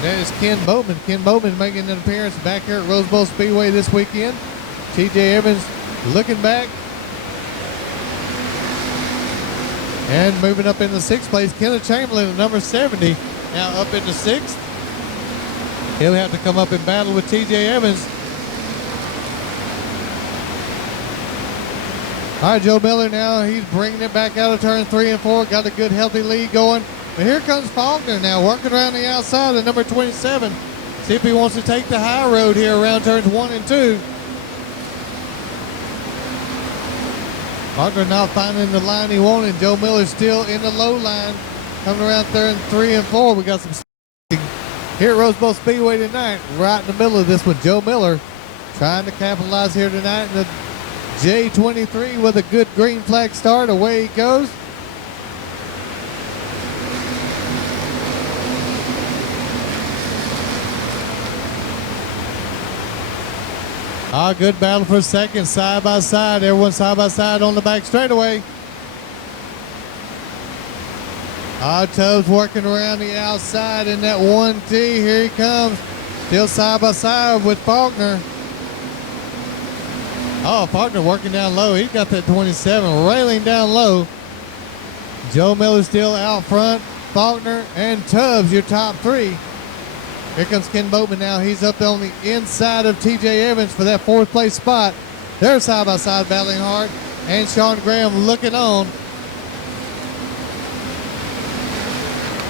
That is Ken Boatman. Ken Boatman making an appearance back here at Bowl Speedway this weekend. TJ Evans looking back. And moving up into 6th place, Kenneth Chamberlain at number 70, now up into 6th. He'll have to come up and battle with TJ Evans. All right, Joe Miller now, he's bringing it back out of turn 3 and 4. Got a good, healthy lead going. But here comes Faulkner now, working around the outside of number 27. See if he wants to take the high road here around turns 1 and 2. Faulkner not finding the line he wanted. Joe Miller still in the low line, coming around turn 3 and 4. We got some here at Bowl Speedway tonight, right in the middle of this one. Joe Miller trying to capitalize here tonight in the J23 with a good green flag start. Away he goes. Good battle for second, side by side. Everyone side by side on the back straightaway. Tubbs working around the outside in that 1T. Here he comes. Still side by side with Faulkner. Faulkner working down low. He's got that 27 railing down low. Joe Miller still out front. Faulkner and Tubbs, your top 3. Here comes Ken Boatman now. He's up on the inside of TJ Evans for that 4th place spot. They're side by side battling hard. And Sean Graham looking on.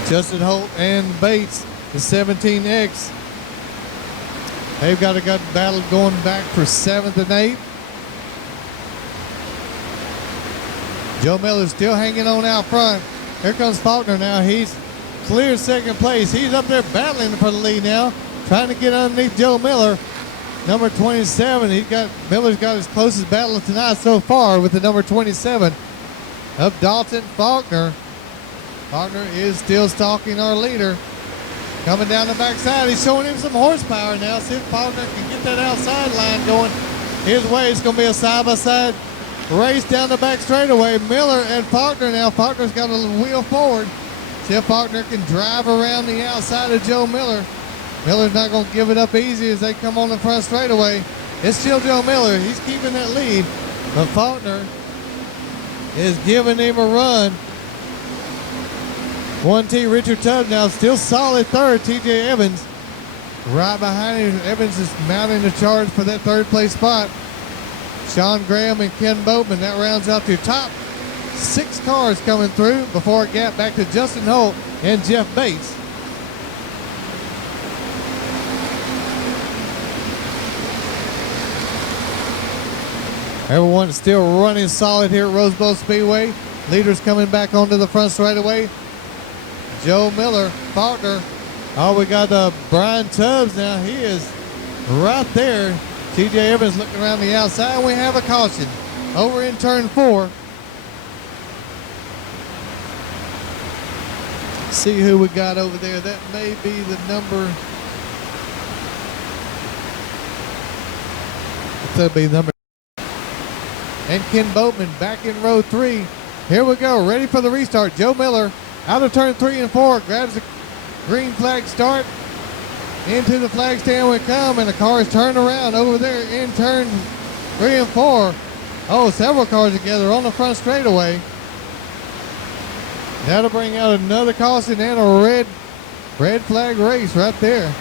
Justin Holt and Bates, the 17X. They've got a good battle going back for 7th and 8th. Joe Miller still hanging on out front. Here comes Faulkner now. He's cleared 2nd place. He's up there battling for the lead now, trying to get underneath Joe Miller. Number 27, Miller's got his closest battle tonight so far with the number 27 of Dalton Faulkner. Faulkner is still stalking our leader. Coming down the backside, he's showing him some horsepower now. See if Faulkner can get that outside line going his way. It's going to be a side-by-side race down the back straightaway. Miller and Faulkner now. Faulkner's got a wheel forward. See if Faulkner can drive around the outside of Joe Miller. Miller's not going to give it up easy as they come on the front straightaway. It's still Joe Miller. He's keeping that lead. But Faulkner is giving him a run. 1T Richard Tubbs now still solid 3rd. TJ Evans right behind him. Evans is mounting the charge for that 3rd place spot. Sean Graham and Ken Boatman. That rounds out your top 6 cars coming through before it got back to Justin Holt and Jeff Bates. Everyone's still running solid here at Rose Bowl Speedway. Leaders coming back onto the front straightaway. Joe Miller, Faulkner. Oh, we got Brian Tubbs now. He is right there. TJ Evans looking around the outside. And we have a caution over in turn 4. See who we got over there. That may be the number. That'll be number. And Ken Boatman back in row 3. Here we go, ready for the restart. Joe Miller out of turn 3 and 4, grabs the green flag start. Into the flag stand we come, and the cars turn around over there in turn 3 and 4. Oh, several cars together on the front straightaway. That'll bring out another caution and a red flag race right there.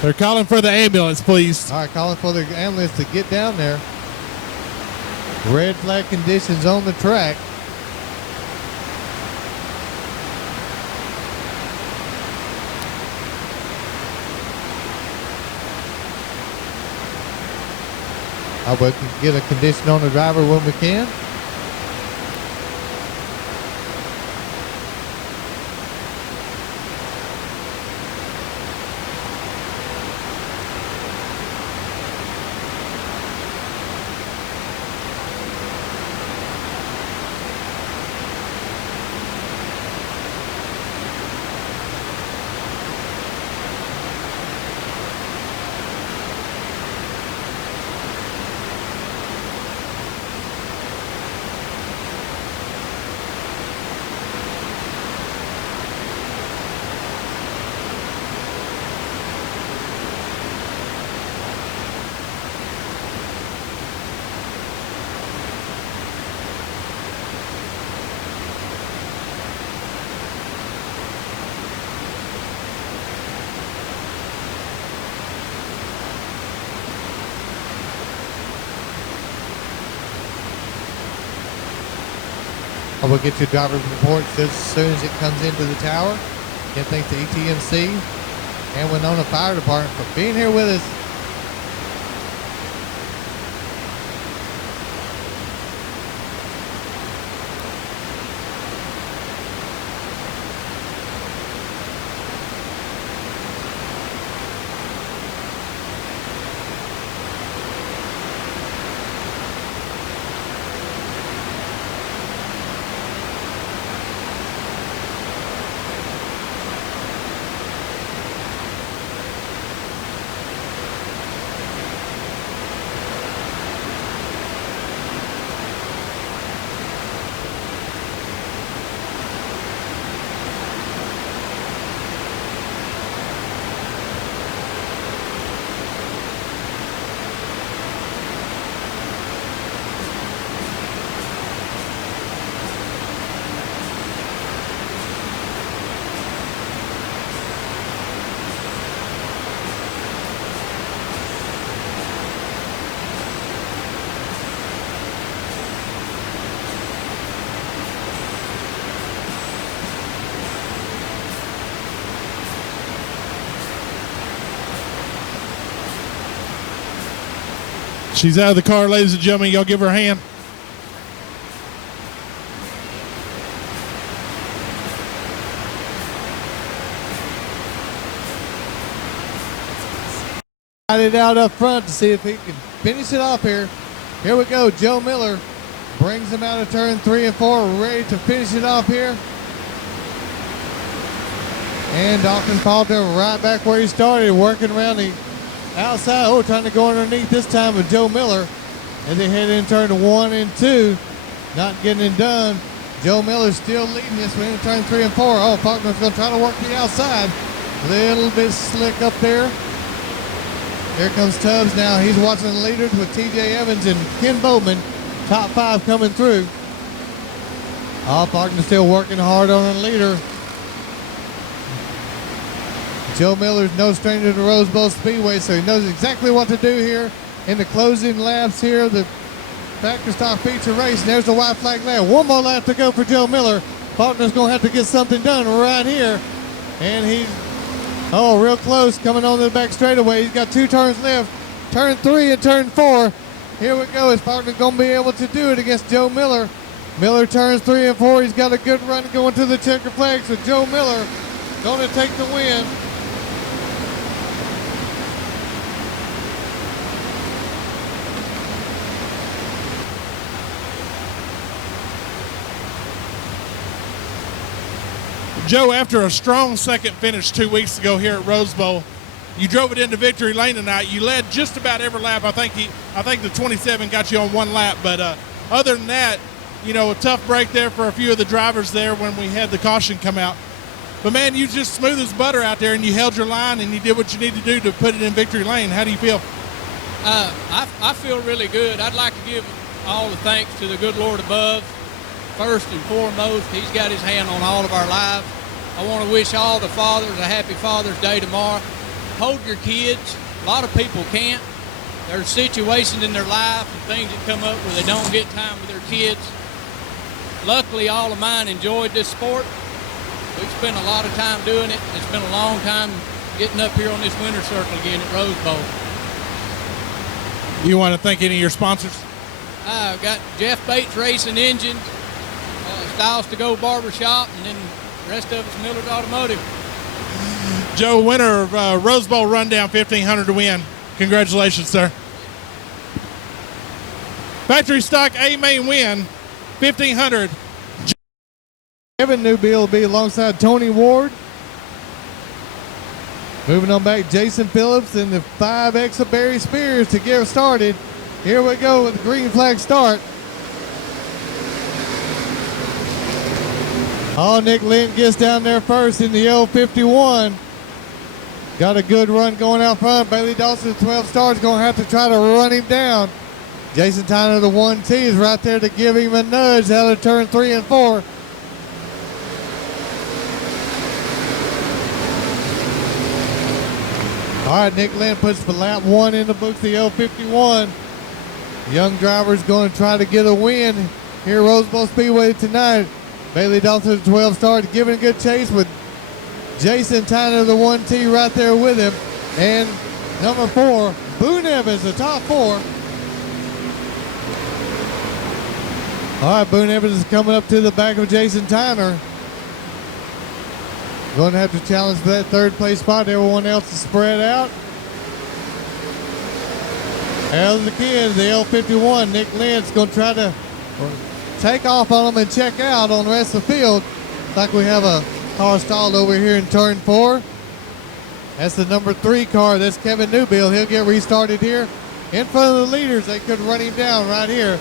They're calling for the ambulance, please. All right, calling for the ambulance to get down there. Red flag conditions on the track. I will get a condition on the driver when we can. I will get your driver's report as soon as it comes into the tower. Again, thanks to ETMC and Winona Fire Department for being here with us. She's out of the car, ladies and gentlemen. Y'all give her a hand. It out up front to see if he can finish it off here. Here we go. Joe Miller brings him out of turn 3 and 4, ready to finish it off here. And Dawkins Faulkner right back where he started, working around the outside. Oh, trying to go underneath this time with Joe Miller as they head in turn 1 and 2. Not getting it done. Joe Miller's still leading this one in turn 3 and 4. Oh, Faulkner's going to try to work the outside. Little bit slick up there. Here comes Tubbs now. He's watching the leaders with TJ Evans and Ken Bowman. Top 5 coming through. Oh, Faulkner's still working hard on the leader. Joe Miller's no stranger to Rose Bowl Speedway, so he knows exactly what to do here in the closing laps here of the Factor Stock feature race. And there's the white flag lap. One more lap to go for Joe Miller. Faulkner's going to have to get something done right here. And he's, real close, coming on the back straightaway. He's got 2 turns left. Turn 3 and turn 4. Here we go. Is Faulkner going to be able to do it against Joe Miller? Miller turns 3 and 4. He's got a good run going to the checker flag. So Joe Miller going to take the win. Joe, after a strong second finish 2 weeks ago here at Rose Bowl, you drove it into victory lane tonight. You led just about every lap. I think the 27 got you on 1 lap, but other than that, a tough break there for a few of the drivers there when we had the caution come out. But man, you just smooth as butter out there, and you held your line, and you did what you need to do to put it in victory lane. How do you feel? I feel really good. I'd like to give all the thanks to the good Lord above. First and foremost, He's got His hand on all of our lives. I want to wish all the fathers a happy Father's Day tomorrow. Hold your kids. A lot of people can't. There's situations in their life and things that come up where they don't get time with their kids. Luckily, all of mine enjoyed this sport. We've spent a lot of time doing it. It's been a long time getting up here on this winter circle again at Rose Bowl. You want to thank any of your sponsors? I've got Jeff Bates Racing Engines, Styles to Go Barbershop, and then the rest of it's Miller's Automotive. Joe, winner of Rose Bowl Rundown 1500 to win. Congratulations, sir. Factory Stock A main win 1500. Kevin Newbill will be alongside Tony Ward. Moving on back, Jason Phillips and the 5X of Barry Spears to get started. Here we go with the green flag start. Nick Lynn gets down there first in the L51. Got a good run going out front. Bailey Dawson, 12 stars, going to have to try to run him down. Jason Tyner, the 1T, is right there to give him a nudge out of turn 3 and 4. All right, Nick Lynn puts the lap 1 in the books, the L51. Young driver's going to try to get a win here at Rose Bowl Speedway tonight. Bailey Dawson, 12 stars, giving a good chase with Jason Tyner, the 1T, right there with him. And number 4, Boone Evans, the top 4. All right, Boone Evans is coming up to the back of Jason Tyner. Going to have to challenge for that 3rd place spot. Everyone else is spread out. As the kid, the L51, Nick Lynn's going to try to take off on them and check out on the rest of the field. Looks like we have a car stalled over here in turn 4. That's the number 3 car. That's Kevin Newbill. He'll get restarted here in front of the leaders. They could run him down right here.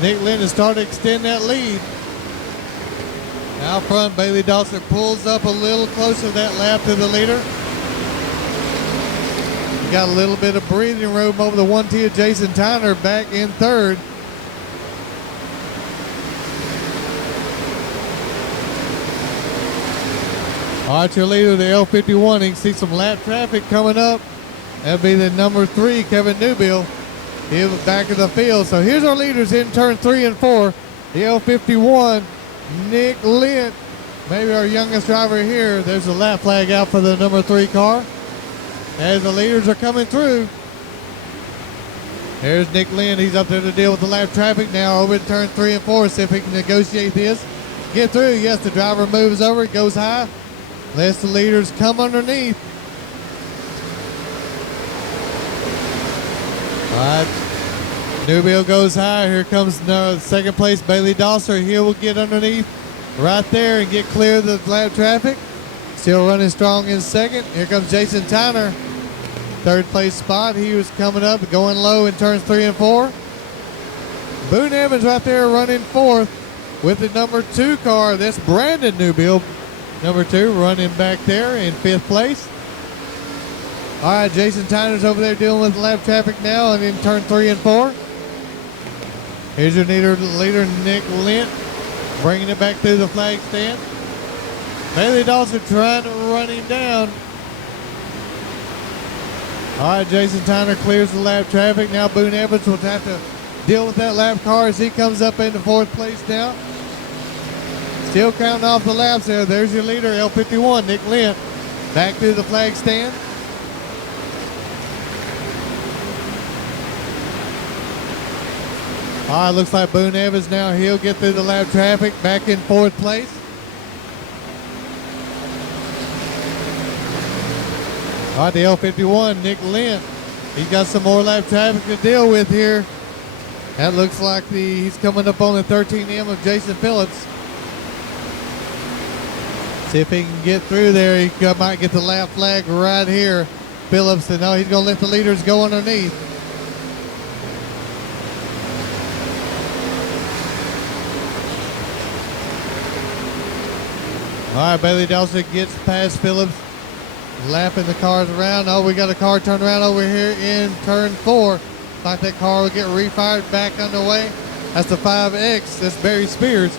Nick Lynn has started to extend that lead. Out front, Bailey Dawson pulls up a little closer to that lap to the leader. Got a little bit of breathing room over the 1T of Jason Tyner back in 3rd. All right, your leader, the L51. You can see some lap traffic coming up. That'll be the number 3, Kevin Newbill. He'll be back in the field. So here's our leaders in turn 3 and 4. The L51, Nick Lynn, maybe our youngest driver here. There's a lap flag out for the number 3 car. As the leaders are coming through. There's Nick Lynn. He's up there to deal with the lap traffic now over in turn 3 and 4. See if he can negotiate this. Get through. Yes, the driver moves over. It goes high. Lets the leaders come underneath. All right. Newbill goes high. Here comes the 2nd place, Bailey Dawson. He will get underneath right there and get clear of the lap traffic. Still running strong in 2nd. Here comes Jason Tyner. 3rd place spot. He was coming up, going low in turns 3 and 4. Boone Evans right there running 4th with the number 2 car. That's Brandon Newbill. Number 2 running back there in 5th place. All right, Jason Tyner's over there dealing with lap traffic now and in turn 3 and 4. Here's your leader, Nick Lynn, bringing it back through the flag stand. Bailey Dawson trying to run him down. All right, Jason Tyner clears the lap traffic. Now Boone Evans will have to deal with that lap car as he comes up into fourth place now. Still counting off the laps there. There's your leader, L51, Nick Lent, back through the flag stand. All right, looks like Boone Evans now, he'll get through the lap traffic, back in fourth place. All right, the L51, Nick Lent, he's got some more lap traffic to deal with here. That looks like he's coming up on the 13M of Jason Phillips. See if he can get through there. He might get the lap flag right here. Phillips, and no, he's going to let the leaders go underneath. All right, Bailey Dawson gets past Phillips, lapping the cars around. Oh, we got a car turned around over here in turn 4. Like that car will get refired back underway. That's the 5X. That's Barry Spears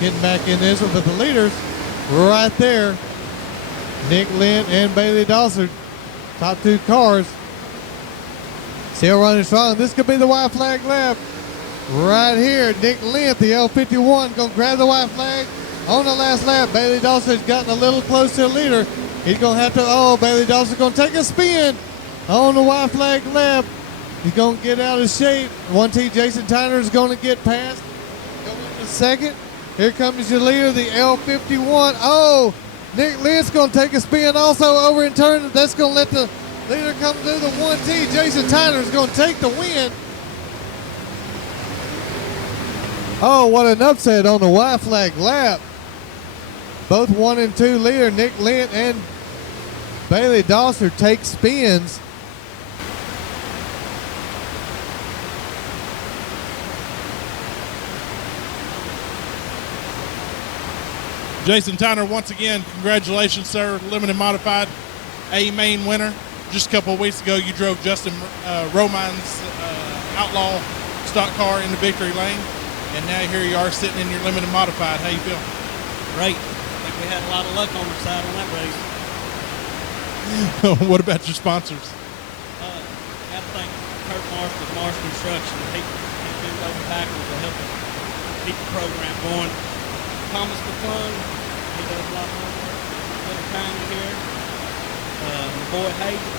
getting back in this one. But the leaders right there, Nick Lent and Bailey Dawson, top 2 cars, still running strong. This could be the white flag lap right here. Nick Lent, the L51, going to grab the white flag on the last lap. Bailey Dawson's gotten a little close to the leader. He's going to have to, Bailey Dawson's going to take a spin on the white flag lap. He's going to get out of shape. 1T Jason Tyner is going to get past. Go into second. Here comes your leader, the L51. Oh, Nick Lent's going to take a spin also over in turn. That's going to let the leader come through the 1T. Jason Tyner is going to take the win. Oh, what an upset on the white flag lap. Both 1 and 2 leader, Nick Lent and Bailey Dawson, take spins. Jason Tyner, once again, congratulations, sir. Limited Modified A main winner. Just a couple of weeks ago, you drove Justin Romine's Outlaw stock car into victory lane, and now here you are sitting in your Limited Modified. How you feel? Great. I think we had a lot of luck on our side on that race. What about your sponsors? Got to thank Kurt Marsh with Marsh Construction. He bent over backwards to help us keep the program going. Thomas McClung, he does a lot of hard work. Little Tiny here. My boy Hayden,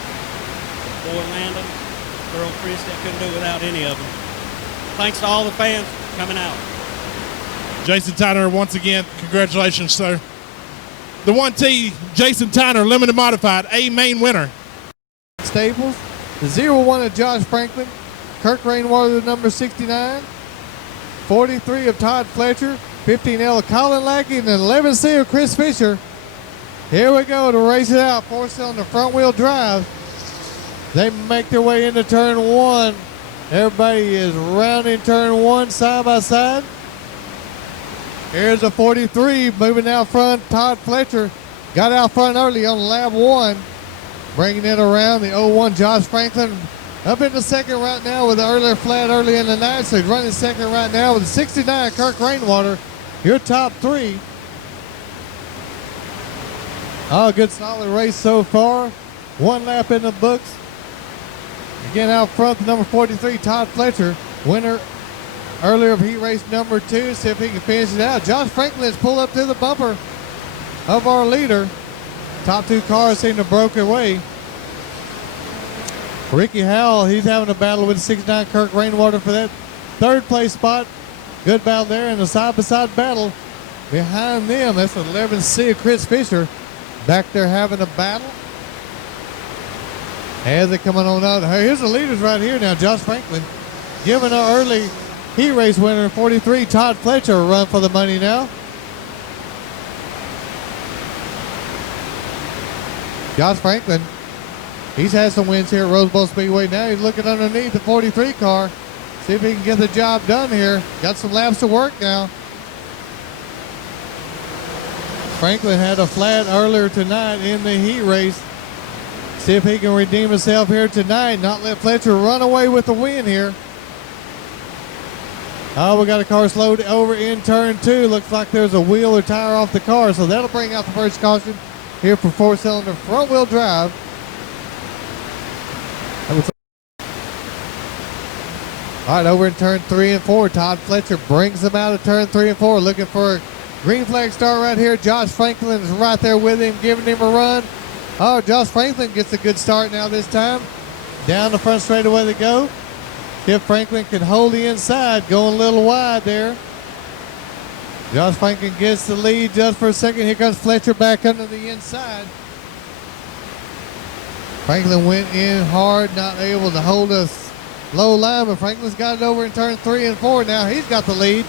boy Landon, girl Christy. I couldn't do it without any of them. Thanks to all the fans for coming out. Jason Tyner, once again, congratulations, sir. The 1T Jason Tyner Limited Modified A main winner. Staples, the 01 of Josh Franklin, Kirk Rainwater, the number 69, 43 of Todd Fletcher, 15L of Colin Lackey, and an 11C of Chris Fisher. Here we go to race it out. 4-cylinder front wheel drive. They make their way into turn 1. Everybody is rounding turn 1 side by side. Here's a 43 moving out front. Todd Fletcher got out front early on lap 1. Bringing it around the 01 Josh Franklin up in the second right now with the earlier flat early in the night. So he's running second right now with the 69 Kirk Rainwater. Your top 3. Oh, good solid race so far. 1 lap in the books. Again out front, the number 43 Todd Fletcher, winner earlier of heat race number 2. See if he can finish it out. Josh Franklin has pulled up to the bumper of our leader. Top 2 cars seem to broke away. Ricky Howell, he's having a battle with the 69 Kirk Rainwater for that 3rd place spot. Good battle there in the side-by-side battle. Behind them, that's the 11C of Chris Fisher. Back there having a battle. As they're coming on out. Here's the leaders right here now. Josh Franklin giving an early heat race winner, 43, Todd Fletcher, a run for the money now. Josh Franklin, he's had some wins here at Bowl Speedway. Now he's looking underneath the 43 car. See if he can get the job done here. Got some laps to work now. Franklin had a flat earlier tonight in the heat race. See if he can redeem himself here tonight. Not let Fletcher run away with the win here. Oh, we got a car slowed over in turn 2. Looks like there's a wheel or tire off the car. So that'll bring out the first caution here for 4-cylinder front wheel drive. All right, over in turn 3 and 4, Todd Fletcher brings them out of turn 3 and 4, looking for a green flag start right here. Josh Franklin is right there with him, giving him a run. Oh, Josh Franklin gets a good start now this time. Down the front straightaway they go. If Franklin can hold the inside, going a little wide there. Josh Franklin gets the lead just for a second. Here comes Fletcher back under the inside. Franklin went in hard, not able to hold us low line, but Franklin's got it over in turn 3 and 4 now. He's got the lead.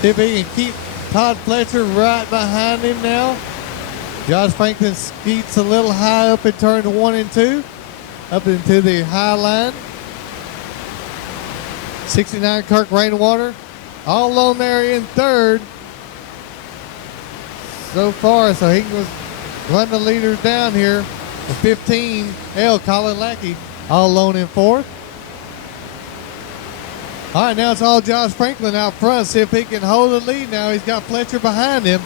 See if he can keep Todd Fletcher right behind him now. Josh Franklin skeets a little high up in turns 1 and 2, up into the high line. 69 Kirk Rainwater all alone there in third so far, so he can run the leaders down here. The 15 L Colin Lackey all alone in fourth. All right, now it's all Josh Franklin out front. See if he can hold the lead now. He's got Fletcher behind him.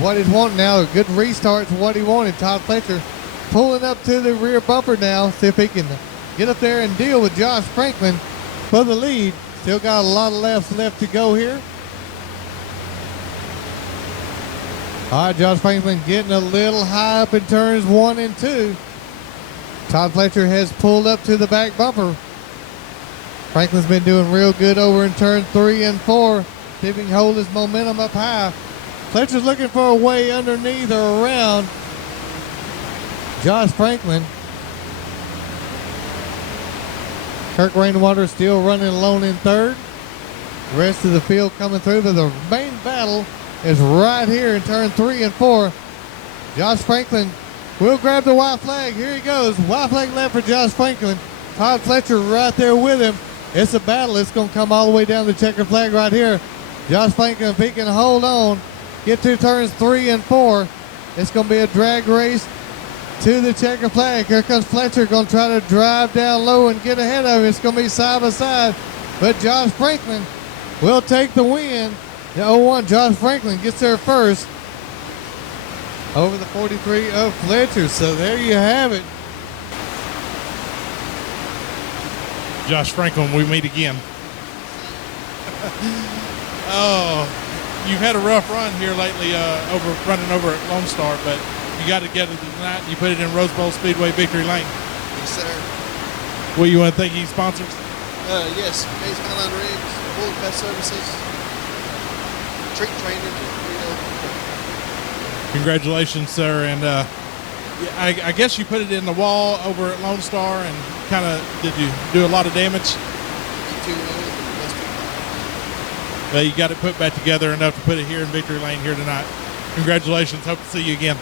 What he's wanting now, a good restart to what he wanted. Todd Fletcher pulling up to the rear bumper now. See if he can get up there and deal with Josh Franklin for the lead. Still got a lot of laps left to go here. All right, Josh Franklin getting a little high up in turns 1 and 2. Todd Fletcher has pulled up to the back bumper. Franklin's been doing real good over in turn 3 and 4. See if he can hold his momentum up high. Fletcher's looking for a way underneath or around Josh Franklin. Kirk Rainwater still running alone in third. The rest of the field coming through, but the main battle is right here in turn 3 and 4. Josh Franklin will grab the white flag. Here he goes. White flag left for Josh Franklin. Todd Fletcher right there with him. It's a battle. It's going to come all the way down the checkered flag right here. Josh Franklin, if he can hold on, get to turns 3 and 4, it's going to be a drag race to the checkered flag. Here comes Fletcher, going to try to drive down low and get ahead of him. It's going to be side by side, but Josh Franklin will take the win. The 01, Josh Franklin gets there first over the 43 of Fletcher. So there you have it. Josh Franklin, we meet again. Oh, you've had a rough run here lately, running over at Lone Star, but you got it together tonight. You put it in Bowl Speedway Victory Lane. Yes, sir. Well, you want to thank these sponsors? Yes, Hayes Highline Rigs, Bullet Pest Services, Treat Training, Congratulations, sir. And I guess you put it in the wall over at Lone Star and kind of, did you do a lot of damage? Well, you got it put back together enough to put it here in Victory Lane here tonight. Congratulations. Hope to see you again.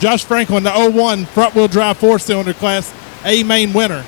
Josh Franklin, the 01 front-wheel drive 4-cylinder class A main winner.